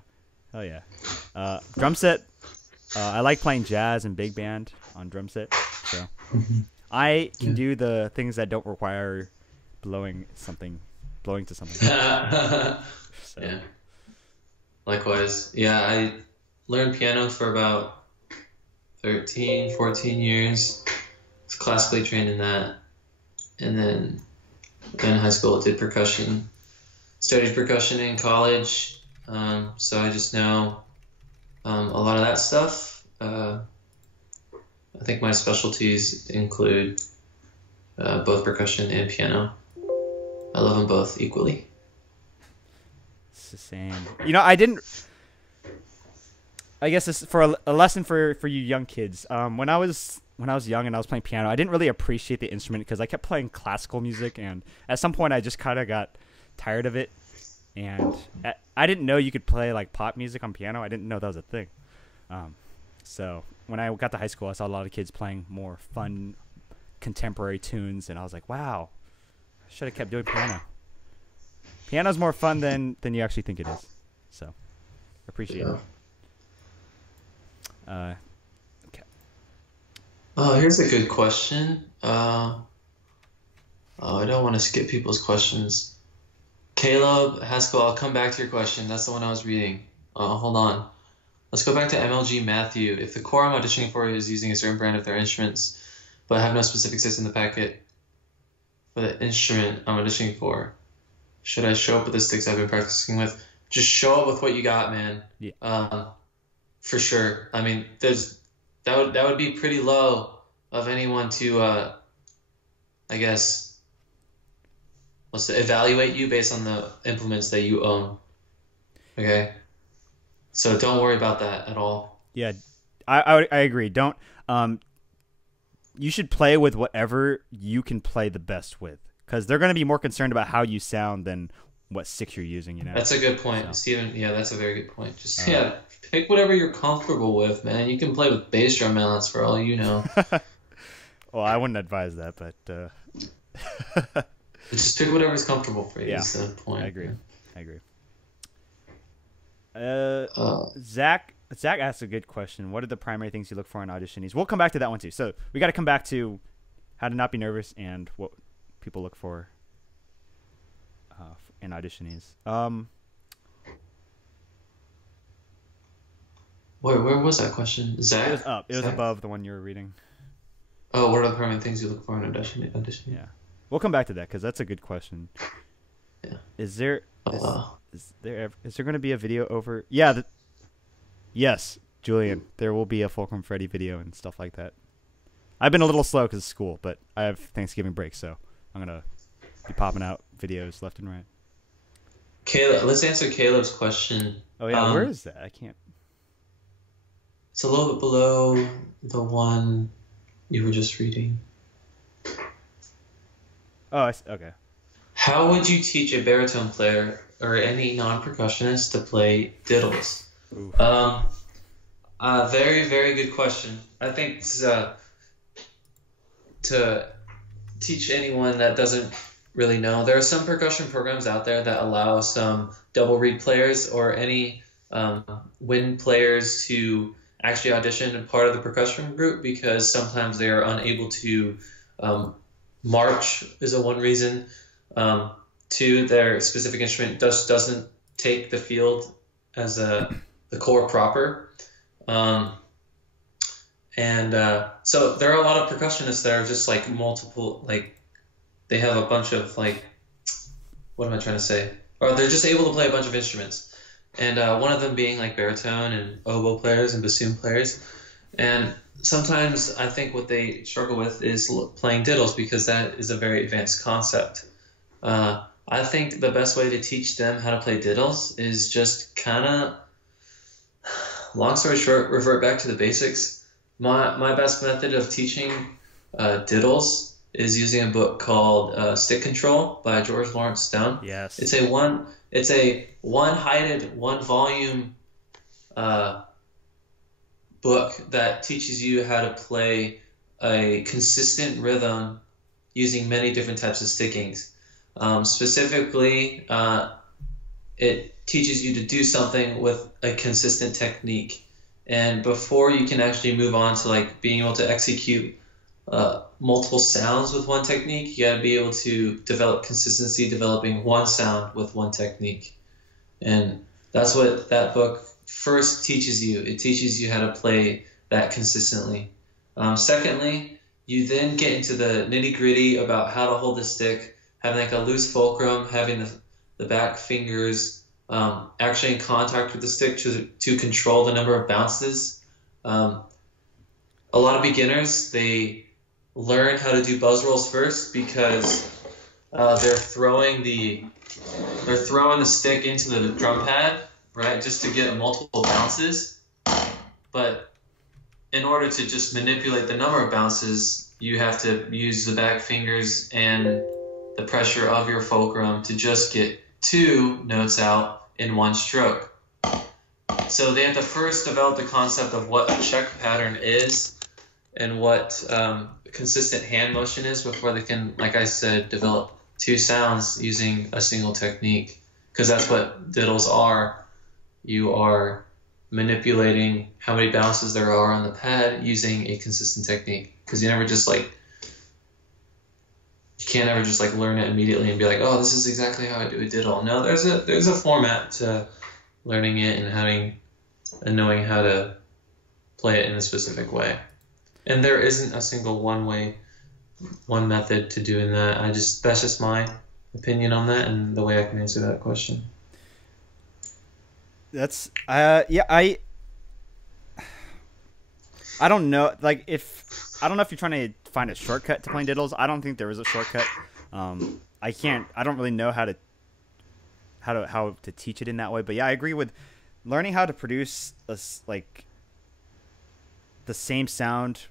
Hell yeah. Drum set. I like playing jazz and big band on drum set. So I can do the things that don't require blowing to something. So. Yeah. Likewise. Yeah, I learned piano for about 13, 14 years. I was classically trained in that. And then in high school I did percussion. Studied percussion in college. So I just know a lot of that stuff. I think my specialties include both percussion and piano. I love them both equally. It's the same. You know, I guess this for a lesson for you young kids. When I was young and I was playing piano, I didn't really appreciate the instrument because I kept playing classical music, and at some point I just kind of got tired of it. And I didn't know you could play like pop music on piano. I didn't know that was a thing. So when I got to high school, I saw a lot of kids playing more fun contemporary tunes, and I was like, wow, I should have kept doing piano. Piano's more fun than you actually think it is. So appreciate it. Okay. Oh, here's a good question. I don't want to skip people's questions. Caleb Haskell, I'll come back to your question. That's the one I was reading. Hold on. Let's go back to MLG Matthew. If the core I'm auditioning for is using a certain brand of their instruments, but I have no specific sticks in the packet for the instrument I'm auditioning for, should I show up with the sticks I've been practicing with? Just show up with what you got, man. Yeah. For sure. I mean, that would be pretty low of anyone to, I guess, evaluate you based on the implements that you own. Okay? So don't worry about that at all. Yeah, I agree. Don't you should play with whatever you can play the best with, because they're going to be more concerned about how you sound than what sticks you're using. You know. That's a good point, so. Steven. Yeah, that's a very good point. Just pick whatever you're comfortable with, man. You can play with bass drum mounts for all you know. Well, I wouldn't advise that, but just pick whatever's comfortable for you. Yeah, is the point. I agree. Zach asked a good question. What are the primary things you look for in auditionees? We'll come back to that one too. So we got to come back to how to not be nervous and what people look for in auditionees. Where was that question? Zach? It was up. It was above the one you were reading. Oh, what are the primary things you look for in audition? Yeah, we'll come back to that because that's a good question. Yeah. Is there going to be a video over? Yeah. Yes, Julian. There will be a Fulcrum Freddy video and stuff like that. I've been a little slow because of school, but I have Thanksgiving break, so I'm gonna be popping out videos left and right. Caleb, let's answer Caleb's question. Oh yeah, where is that? I can't. It's a little bit below the one you were just reading. Oh, okay. How would you teach a baritone player or any non-percussionist to play diddles? Very, very good question. I think to teach anyone that doesn't really know, there are some percussion programs out there that allow some double reed players or any wind players to actually audition in part of the percussion group because sometimes they are unable to march is one reason. Two, their specific instrument doesn't take the field as the core proper. So there are a lot of percussionists that are just like multiple, like they have a bunch of like, what am I trying to say? Or they're just able to play a bunch of instruments. And one of them being like baritone and oboe players and bassoon players. And sometimes I think what they struggle with is playing diddles because that is a very advanced concept. I think the best way to teach them how to play diddles is just kind of, long story short, revert back to the basics. My best method of teaching diddles is using a book called Stick Control by George Lawrence Stone. Yes. It's a one-heighted, one-volume book that teaches you how to play a consistent rhythm using many different types of stickings. Specifically, it teaches you to do something with a consistent technique. And before you can actually move on to like being able to execute multiple sounds with one technique, you got to be able to develop consistency, developing one sound with one technique. And that's what that book first teaches you. It teaches you how to play that consistently. Secondly, you then get into the nitty-gritty about how to hold the stick, having like a loose fulcrum, having the back fingers actually in contact with the stick to control the number of bounces. A lot of beginners, they learn how to do buzz rolls first because they're throwing the stick into the drum pad, right, just to get multiple bounces. But in order to just manipulate the number of bounces, you have to use the back fingers and the pressure of your fulcrum to just get 2 notes out in one stroke. So they have to first develop the concept of what a check pattern is and what consistent hand motion is before they can, like I said, develop 2 sounds using a single technique, because that's what diddles are. You are manipulating how many bounces there are on the pad using a consistent technique, because you can't ever just like learn it immediately and be like, oh, this is exactly how I do a diddle. No, there's a format to learning it and knowing how to play it in a specific way. And there isn't a single one method to doing that. That's just my opinion on that and the way I can answer that question. That's I don't know. Like I don't know if you're trying to find a shortcut to playing diddles. I don't think there is a shortcut. I don't really know how to teach it in that way. But yeah, I agree with learning how to produce the same sound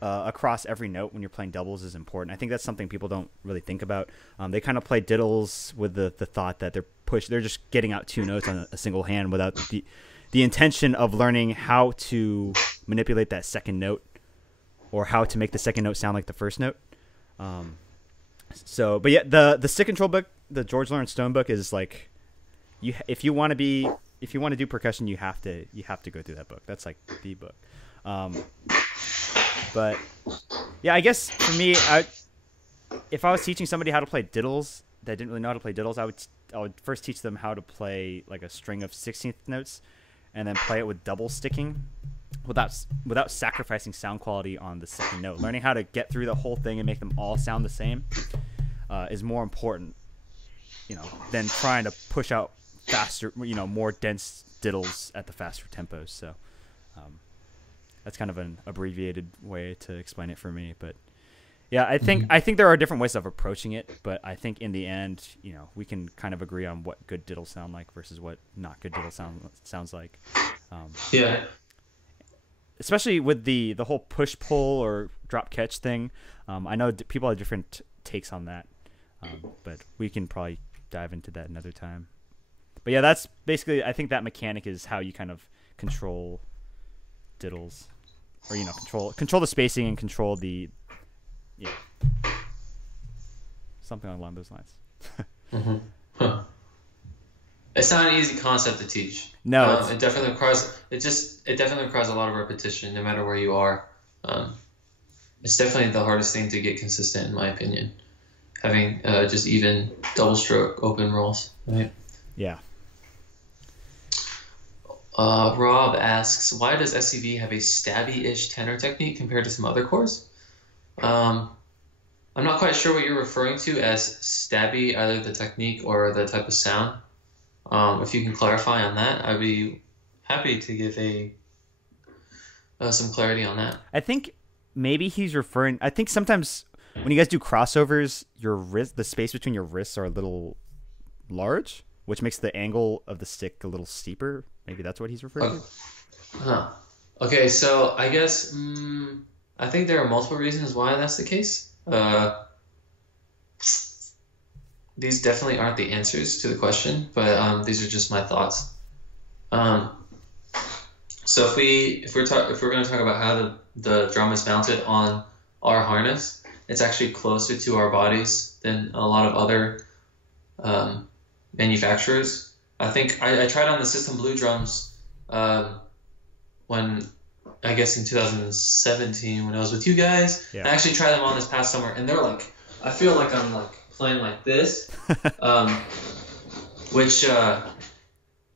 across every note when you're playing doubles is important. I think that's something people don't really think about. They kind of play diddles with the thought that they're just getting out 2 notes on a single hand without the intention of learning how to manipulate that second note or how to make the second note sound like the first note. But yeah, the stick control book, the George Lawrence Stone book, is like, if you want to do percussion, you have to go through that book. That's like the book. But yeah, I guess for me, if I was teaching somebody how to play diddles that didn't really know how to play diddles, I would first teach them how to play like a string of 16th notes, and then play it with double sticking, without sacrificing sound quality on the second note. Learning how to get through the whole thing and make them all sound the same is more important, than trying to push out faster, more dense diddles at the faster tempos. So that's kind of an abbreviated way to explain it for me. But yeah, I think there are different ways of approaching it, but I think in the end, we can kind of agree on what good diddles sound like versus what not good diddle sounds like. Yeah. Especially with the whole push pull or drop catch thing. I know people have different takes on that, but we can probably dive into that another time. But yeah, that's basically, I think that mechanic is how you kind of control diddles, or control the spacing and control the something along those lines. Mm-hmm. Huh. It's not an easy concept to teach. No, it definitely requires a lot of repetition, no matter where you are. It's definitely the hardest thing to get consistent, in my opinion. Having just even double stroke open rolls, right? Yeah. Rob asks, why does SCV have a stabby-ish tenor technique compared to some other cores? I'm not quite sure what you're referring to as stabby, either the technique or the type of sound. If you can clarify on that, I'd be happy to give some clarity on that. I think maybe he's referring. I think sometimes when you guys do crossovers, the space between your wrists are a little large, which makes the angle of the stick a little steeper. Maybe that's what he's referring to. Okay, so I guess I think there are multiple reasons why that's the case. These definitely aren't the answers to the question, but these are just my thoughts. So if we're going to talk about how the drum is mounted on our harness, it's actually closer to our bodies than a lot of other manufacturers. I think I tried on the System Blue drums when, I guess in 2017 when I was with you guys. Yeah. I actually tried them on this past summer, and they're like, I feel like I'm like playing like this, which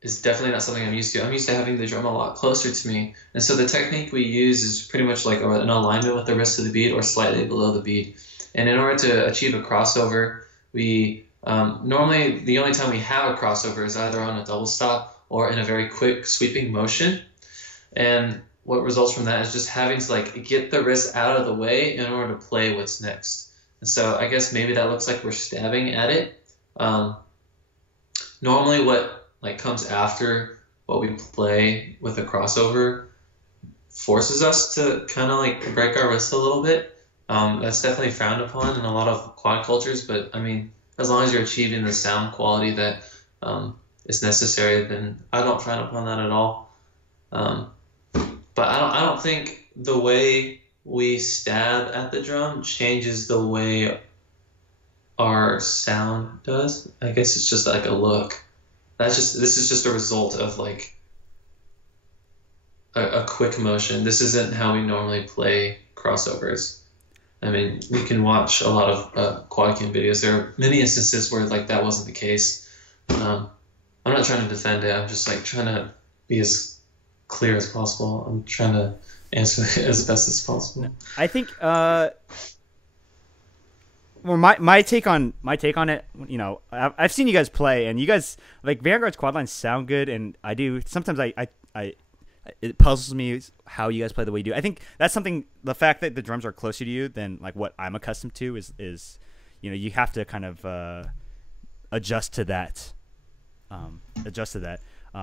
is definitely not something I'm used to. I'm used to having the drum a lot closer to me, and so the technique we use is pretty much like an alignment with the wrist of the beat or slightly below the beat. And in order to achieve a crossover, we normally the only time we have a crossover is either on a double stop or in a very quick sweeping motion. And what results from that is just having to like get the wrist out of the way in order to play what's next. And so I guess maybe that looks like we're stabbing at it. Normally what like comes after what we play with a crossover forces us to kind of like break our wrist a little bit. That's definitely frowned upon in a lot of quad cultures, but I mean, as long as you're achieving the sound quality that is necessary, then I don't frown upon that at all. But I don't think the way we stab at the drum changes the way our sound does. I guess it's just like a look. This is just a result of like a quick motion. This isn't how we normally play crossovers. I mean, we can watch a lot of quad cam videos. There are many instances where like that wasn't the case. I'm not trying to defend it. I'm just like trying to be as clear as possible. I'm trying to answer it as best as possible. I think well, my take on it, you know, I've seen you guys play, and you guys like Vanguard's quad lines sound good, and I do sometimes I it puzzles me how you guys play the way you do. I think that's something, the fact that the drums are closer to you than like what I'm accustomed to is you know, you have to kind of adjust to that.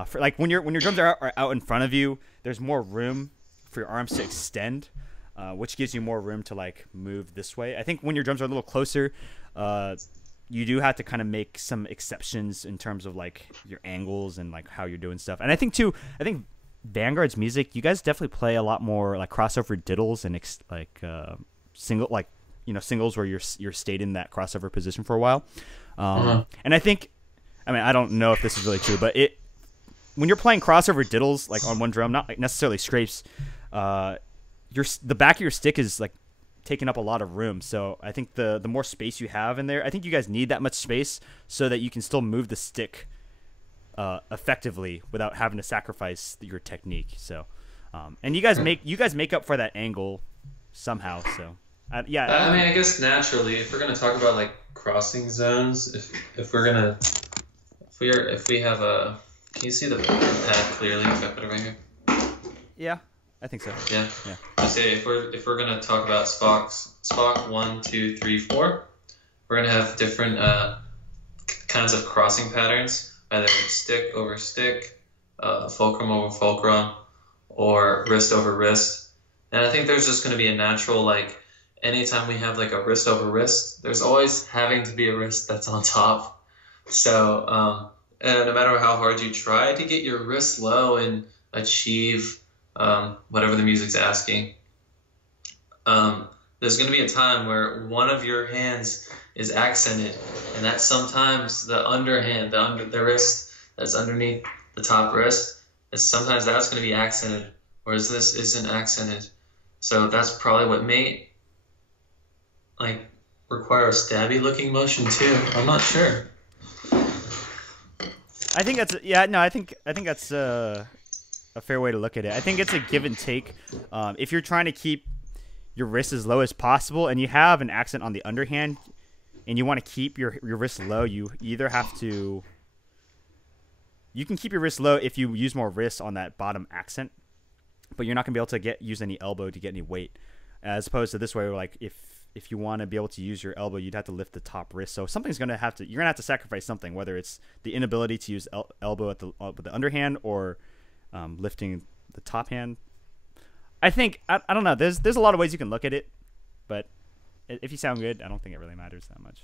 For like when your drums are out in front of you, there's more room for your arms to extend. which gives you more room to like move this way. I think when your drums are a little closer, you do have to kind of make some exceptions in terms of like your angles and like how you're doing stuff. And I think Vanguard's music, you guys definitely play a lot more like crossover diddles and single, like, you know, singles where you're stayed in that crossover position for a while. And I think, I mean, I don't know if this is really true, but when you're playing crossover diddles like on one drum, not like necessarily scrapes, the back of your stick is like taking up a lot of room. So I think the more space you have in there, I think you guys need that much space so that you can still move the stick effectively without having to sacrifice your technique. So, and you guys make up for that angle somehow. So, I mean, I guess naturally, if we're gonna talk about like crossing zones, if we have a, can you see the pad clearly if I put it right here? Yeah, I think so. Yeah. I say if we're gonna talk about Spock 1, 2, 3, 4, we're gonna have different kinds of crossing patterns, either stick over stick, fulcrum over fulcrum, or wrist over wrist. And I think there's just gonna be a natural, like, anytime we have like a wrist over wrist, there's always having to be a wrist that's on top. So and no matter how hard you try to get your wrist low and achieve whatever the music's asking, there's going to be a time where one of your hands is accented, and that's sometimes the underhand, the wrist that's underneath the top wrist, and sometimes that's going to be accented, whereas this isn't accented. So that's probably what may like require a stabby looking motion too. I'm not sure. I think that's I think that's a fair way to look at it. I think it's a give and take. If you're trying to keep your wrist as low as possible and you have an accent on the underhand and you want to keep your wrist low, you either have to, you can keep your wrist low if you use more wrist on that bottom accent, but you're not going to be able to use any elbow to get any weight, as opposed to this way where like if you want to be able to use your elbow, you'd have to lift the top wrist. So something's going to have to, you're going to have to sacrifice something, whether it's the inability to use elbow with the underhand or lifting the top hand. I think, I don't know. There's a lot of ways you can look at it, but if you sound good, I don't think it really matters that much.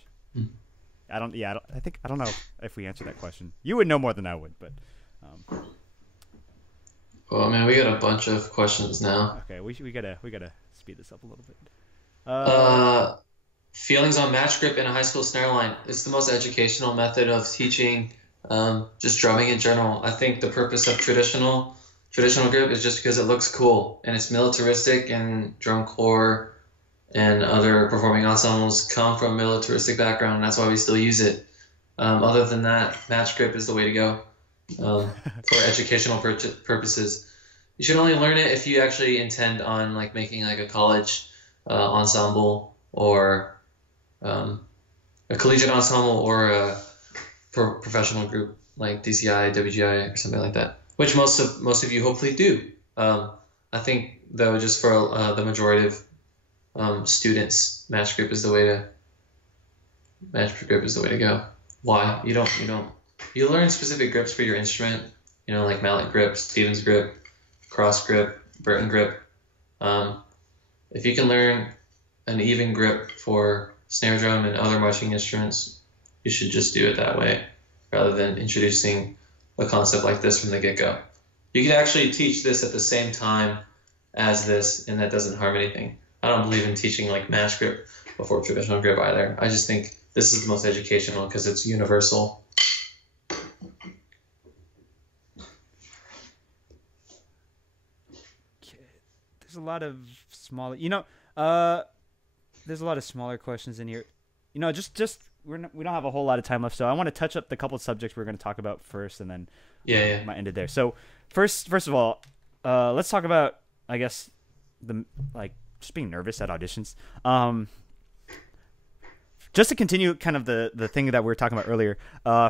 I don't know if we answered that question. You would know more than I would, but. Well, man, we got a bunch of questions now. Okay, we gotta speed this up a little bit. Feelings on match grip in a high school Snareline. It's the most educational method of teaching just drumming in general. I think the purpose of traditional grip is just because it looks cool and it's militaristic, and drum corps and other performing ensembles come from a militaristic background, and that's why we still use it. Other than that, match grip is the way to go for educational purposes. You should only learn it if you actually intend on like making like a college ensemble or a collegiate ensemble or a professional group like DCI, WGI, or something like that, which most of you hopefully do. I think though, just for the majority of students, match grip is the way to go. Why? You learn specific grips for your instrument, like mallet grip, Stevens grip, cross grip, Burton grip. If you can learn an even grip for snare drum and other marching instruments, you should just do it that way rather than introducing a concept like this from the get-go. You can actually teach this at the same time as this, and that doesn't harm anything. I don't believe in teaching like match grip before traditional grip either. I just think this is the most educational because it's universal. There's a lot of smaller, there's a lot of smaller questions in here. Just we don't have a whole lot of time left, so I want to touch up the couple of subjects we're going to talk about first, and then might end it there. So first of all, let's talk about, I guess, just being nervous at auditions. Just to continue kind of the thing that we were talking about earlier.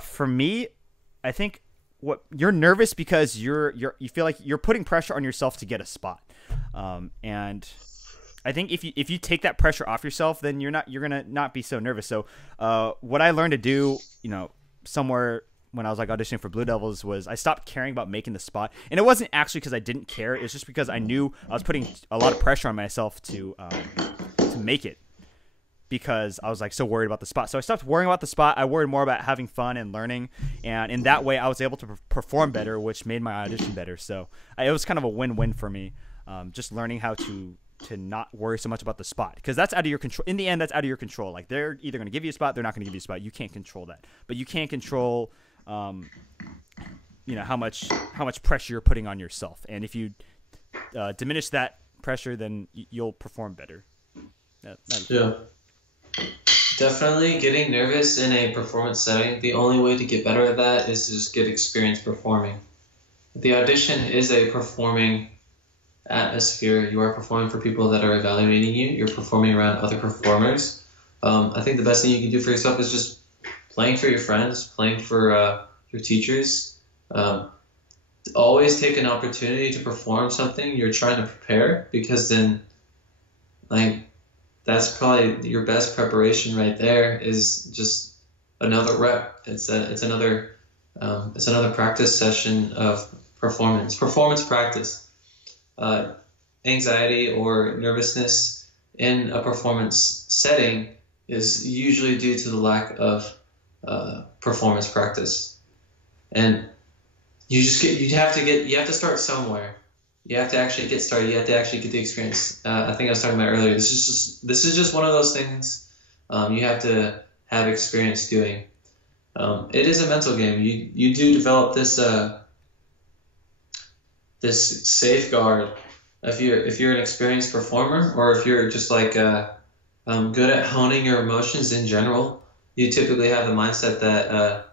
For me, I think what you're nervous because you feel like you're putting pressure on yourself to get a spot. And I think if you take that pressure off yourself, then you're gonna not be so nervous. So what I learned to do, somewhere when I was like auditioning for Blue Devils was I stopped caring about making the spot, and it wasn't actually because I didn't care. It's just because I knew I was putting a lot of pressure on myself to make it, because I was like so worried about the spot. So I stopped worrying about the spot. I worried more about having fun and learning, and in that way I was able to perform better, which made my audition better. So it was kind of a win-win for me, just learning how to not worry so much about the spot, because that's out of your control. In the end, that's out of your control. Like, they're either going to give you a spot, they're not going to give you a spot. You can't control that, but you can control how much pressure you're putting on yourself, and if you diminish that pressure, then you'll perform better. Yeah, definitely getting nervous in a performance setting. The only way to get better at that is to just get experience performing. The audition is a performing atmosphere. You are performing for people that are evaluating you. You're performing around other performers. I think the best thing you can do for yourself is just playing for your friends, playing for your teachers. Always take an opportunity to perform something you're trying to prepare, because then, like, that's probably your best preparation right there, is just another rep. It's another practice session of performance practice. Anxiety or nervousness in a performance setting is usually due to the lack of performance practice, and you have to start somewhere. You have to actually get started. You have to actually get the experience. I think I was talking about earlier. This is just one of those things you have to have experience doing. It is a mental game. You do develop this safeguard. If you're an experienced performer, or if you're just like good at honing your emotions in general, you typically have the mindset that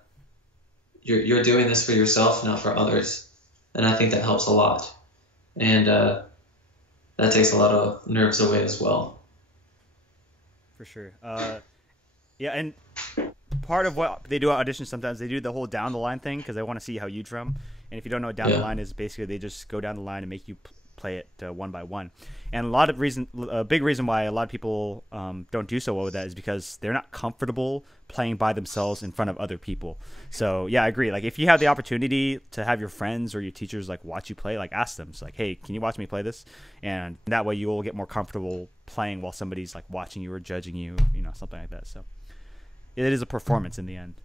you're doing this for yourself, not for others, and I think that helps a lot, and that takes a lot of nerves away as well. For sure. Yeah, and part of what they do at auditions, sometimes they do the whole down the line thing, because they want to see how you drum. And if you don't know what down the line is, basically they just go down the line and make you play it one by one. And a big reason why a lot of people don't do so well with that is because they're not comfortable playing by themselves in front of other people. So yeah, I agree. Like, if you have the opportunity to have your friends or your teachers like watch you play, like, ask them. It's like, hey, can you watch me play this? And that way you will get more comfortable playing while somebody's like watching you or judging you, something like that. So it is a performance in the end.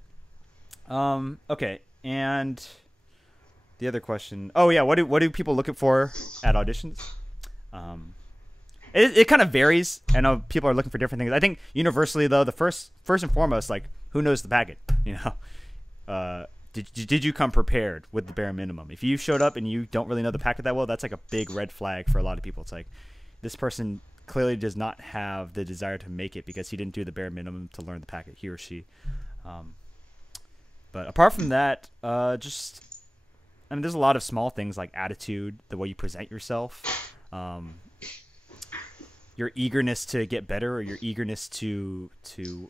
Okay, and the other question. Oh yeah, what do people looking for at auditions? It kind of varies. I know people are looking for different things. I think universally though, the first and foremost, like, who knows the packet? Did you come prepared with the bare minimum? If you showed up and you don't really know the packet that well, that's like a big red flag for a lot of people. It's like, this person clearly does not have the desire to make it because he didn't do the bare minimum to learn the packet, he or she. But apart from that, there's a lot of small things like attitude, the way you present yourself, your eagerness to get better, or your eagerness to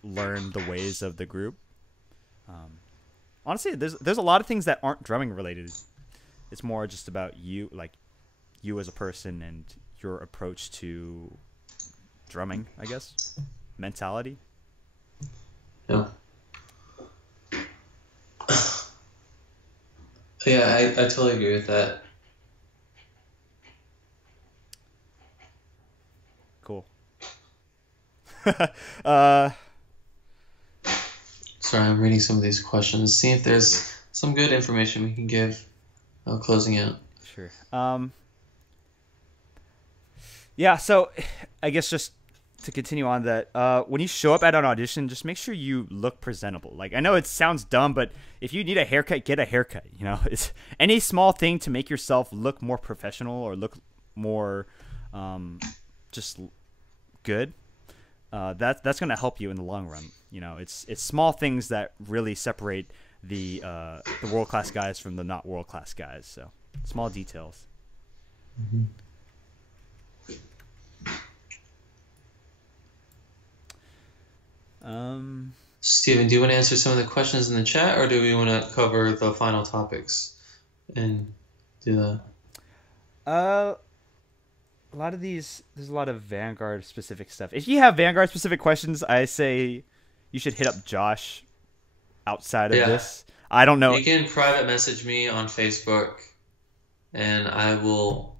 learn the ways of the group. Honestly, there's a lot of things that aren't drumming related. It's more just about you, like you as a person and your approach to drumming, I guess. Mentality. Yeah. Yeah, I totally agree with that. Cool. Sorry, I'm reading some of these questions. See if there's some good information we can give closing out. Sure. Yeah, so I guess just to continue on that, when you show up at an audition, just make sure you look presentable. Like, I know it sounds dumb, but if you need a haircut, get a haircut. It's any small thing to make yourself look more professional or look more just good. That's going to help you in the long run. It's small things that really separate the world-class guys from the not world-class guys. So small details. Mm-hmm. Steven, do you want to answer some of the questions in the chat, or do we want to cover the final topics and do that? A lot of these, there's a lot of Vanguard specific stuff. If you have Vanguard specific questions, I say you should hit up Josh outside of this. I don't know. You can private message me on Facebook, and I will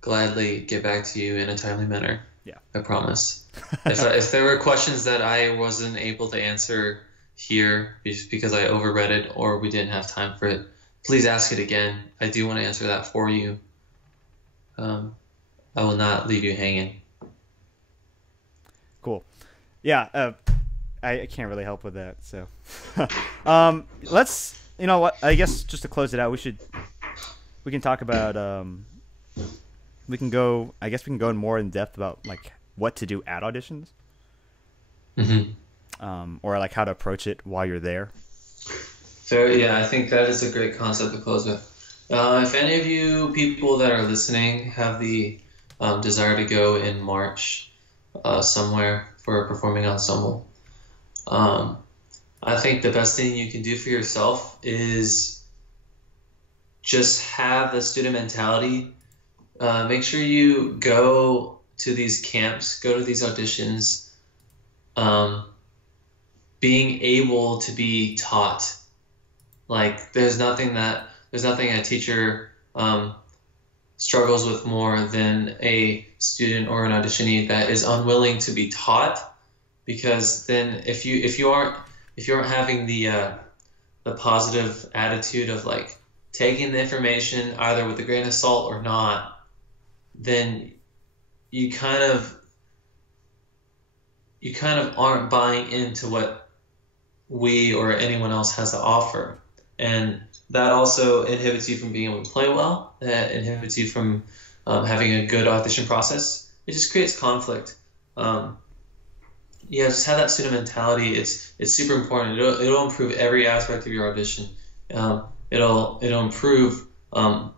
gladly get back to you in a timely manner. Yeah, I promise. If there were questions that I wasn't able to answer here just because I overread it or we didn't have time for it, please ask it again. I do want to answer that for you. I will not leave you hanging. Cool. Yeah, I can't really help with that. So, let's. You know what? I guess just to close it out, we can talk about. We can go. I guess we can go in more in depth about like what to do at auditions. Mm-hmm. Or like how to approach it while you're there. Yeah, I think that is a great concept to close with. If any of you people that are listening have the desire to go in March somewhere for a performing ensemble, I think the best thing you can do for yourself is just have the student mentality. Make sure you go to these camps, go to these auditions, being able to be taught. Like there's nothing a teacher struggles with more than a student or an auditionee that is unwilling to be taught, because then if you aren't having the positive attitude of like taking the information either with a grain of salt or not, then you kind of aren't buying into what we or anyone else has to offer. And that also inhibits you from being able to play well. That inhibits you from having a good audition process. It just creates conflict. Just have that student mentality. It's super important. It'll improve every aspect of your audition. It'll improve your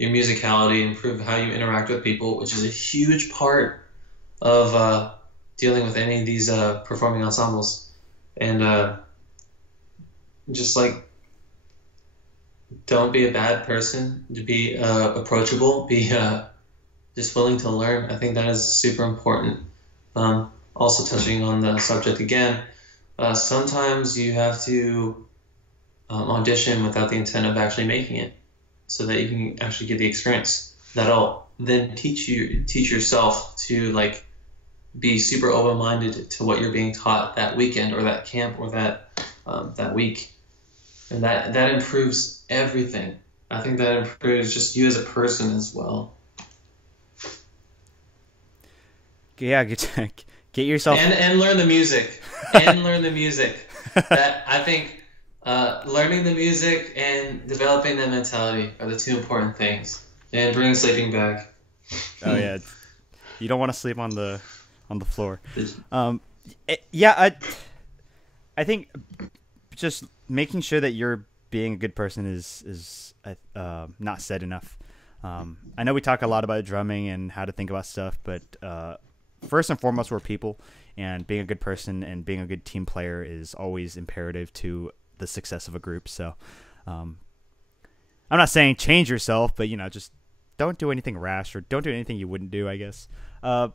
musicality, improve how you interact with people, which is a huge part of dealing with any of these performing ensembles. And just like, don't be a bad person, to be approachable, be just willing to learn. I think that is super important. Also touching on the subject again, sometimes you have to audition without the intent of actually making it, so that you can actually get the experience. That'll then teach yourself to like be super open-minded to what you're being taught that weekend or that camp or that week. And that improves everything. I think that improves just you as a person as well. Yeah, get yourself and learn the music. Learn the music. That I think learning the music and developing that mentality are the two important things. And bring a sleeping bag. Oh yeah, you don't want to sleep on the floor. I think just making sure that you're being a good person is not said enough. I know we talk a lot about drumming and how to think about stuff, but first and foremost, we're people, and being a good person and being a good team player is always imperative to the success of a group. So I'm not saying change yourself, but just don't do anything rash, or don't do anything you wouldn't do, I guess. And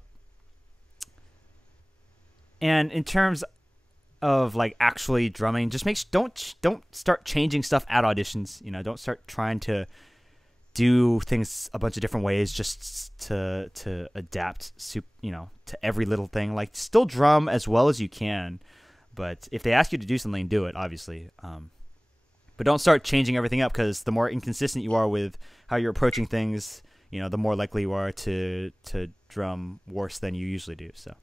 in terms of like actually drumming, just don't start changing stuff at auditions. Don't start trying to do things a bunch of different ways just to adapt to every little thing. Like, still drum as well as you can, but if they ask you to do something, do it, obviously. But don't start changing everything up, because the more inconsistent you are with how you're approaching things, the more likely you are to drum worse than you usually do. So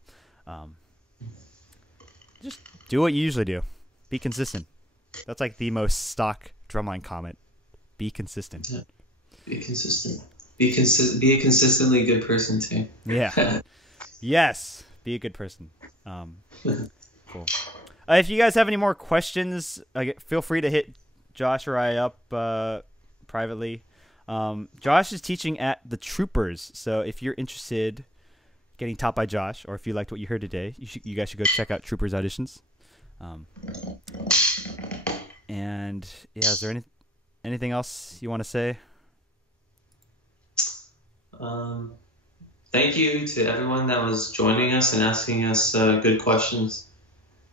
just do what you usually do. Be consistent. That's like the most stock drumline comment. Be consistent. Yeah. Be consistent. Be a consistently good person too. Yeah. Yes. Be a good person. Cool. If you guys have any more questions, feel free to hit Josh or I up privately. Josh is teaching at the Troopers, so if you're interested getting taught by Josh, or if you liked what you heard today, you guys should go check out Troopers Auditions. And yeah, is there anything else you want to say? Thank you to everyone that was joining us and asking us good questions.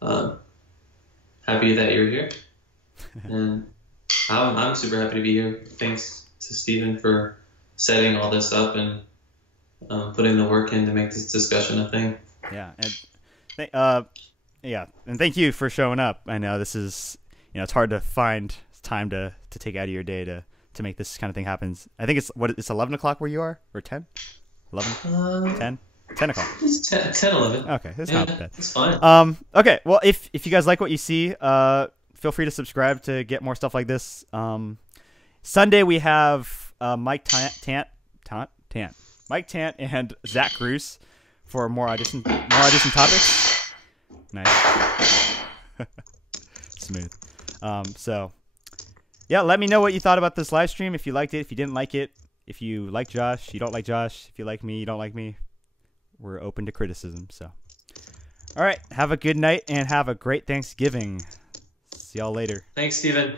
Happy that you're here. And I'm super happy to be here. Thanks to Steven for setting all this up and putting the work in to make this discussion a thing. Yeah, and thank you for showing up. I know this is, it's hard to find time to take out of your day to make this kind of thing happen. I think it's 11 o'clock where you are, or 10? 11? 10 o'clock. It's 10, 11. Okay, it's not bad. It's fine. Okay, well, if you guys like what you see, feel free to subscribe to get more stuff like this. Sunday we have Mike Tant and Zach Gruce for more audition topics. Nice. Smooth. So yeah, let me know what you thought about this live stream. If you liked it, if you didn't like it, if you like Josh, you don't like Josh, if you like me, you don't like me. We're open to criticism. So all right, have a good night and have a great Thanksgiving. See y'all later. Thanks, Steven.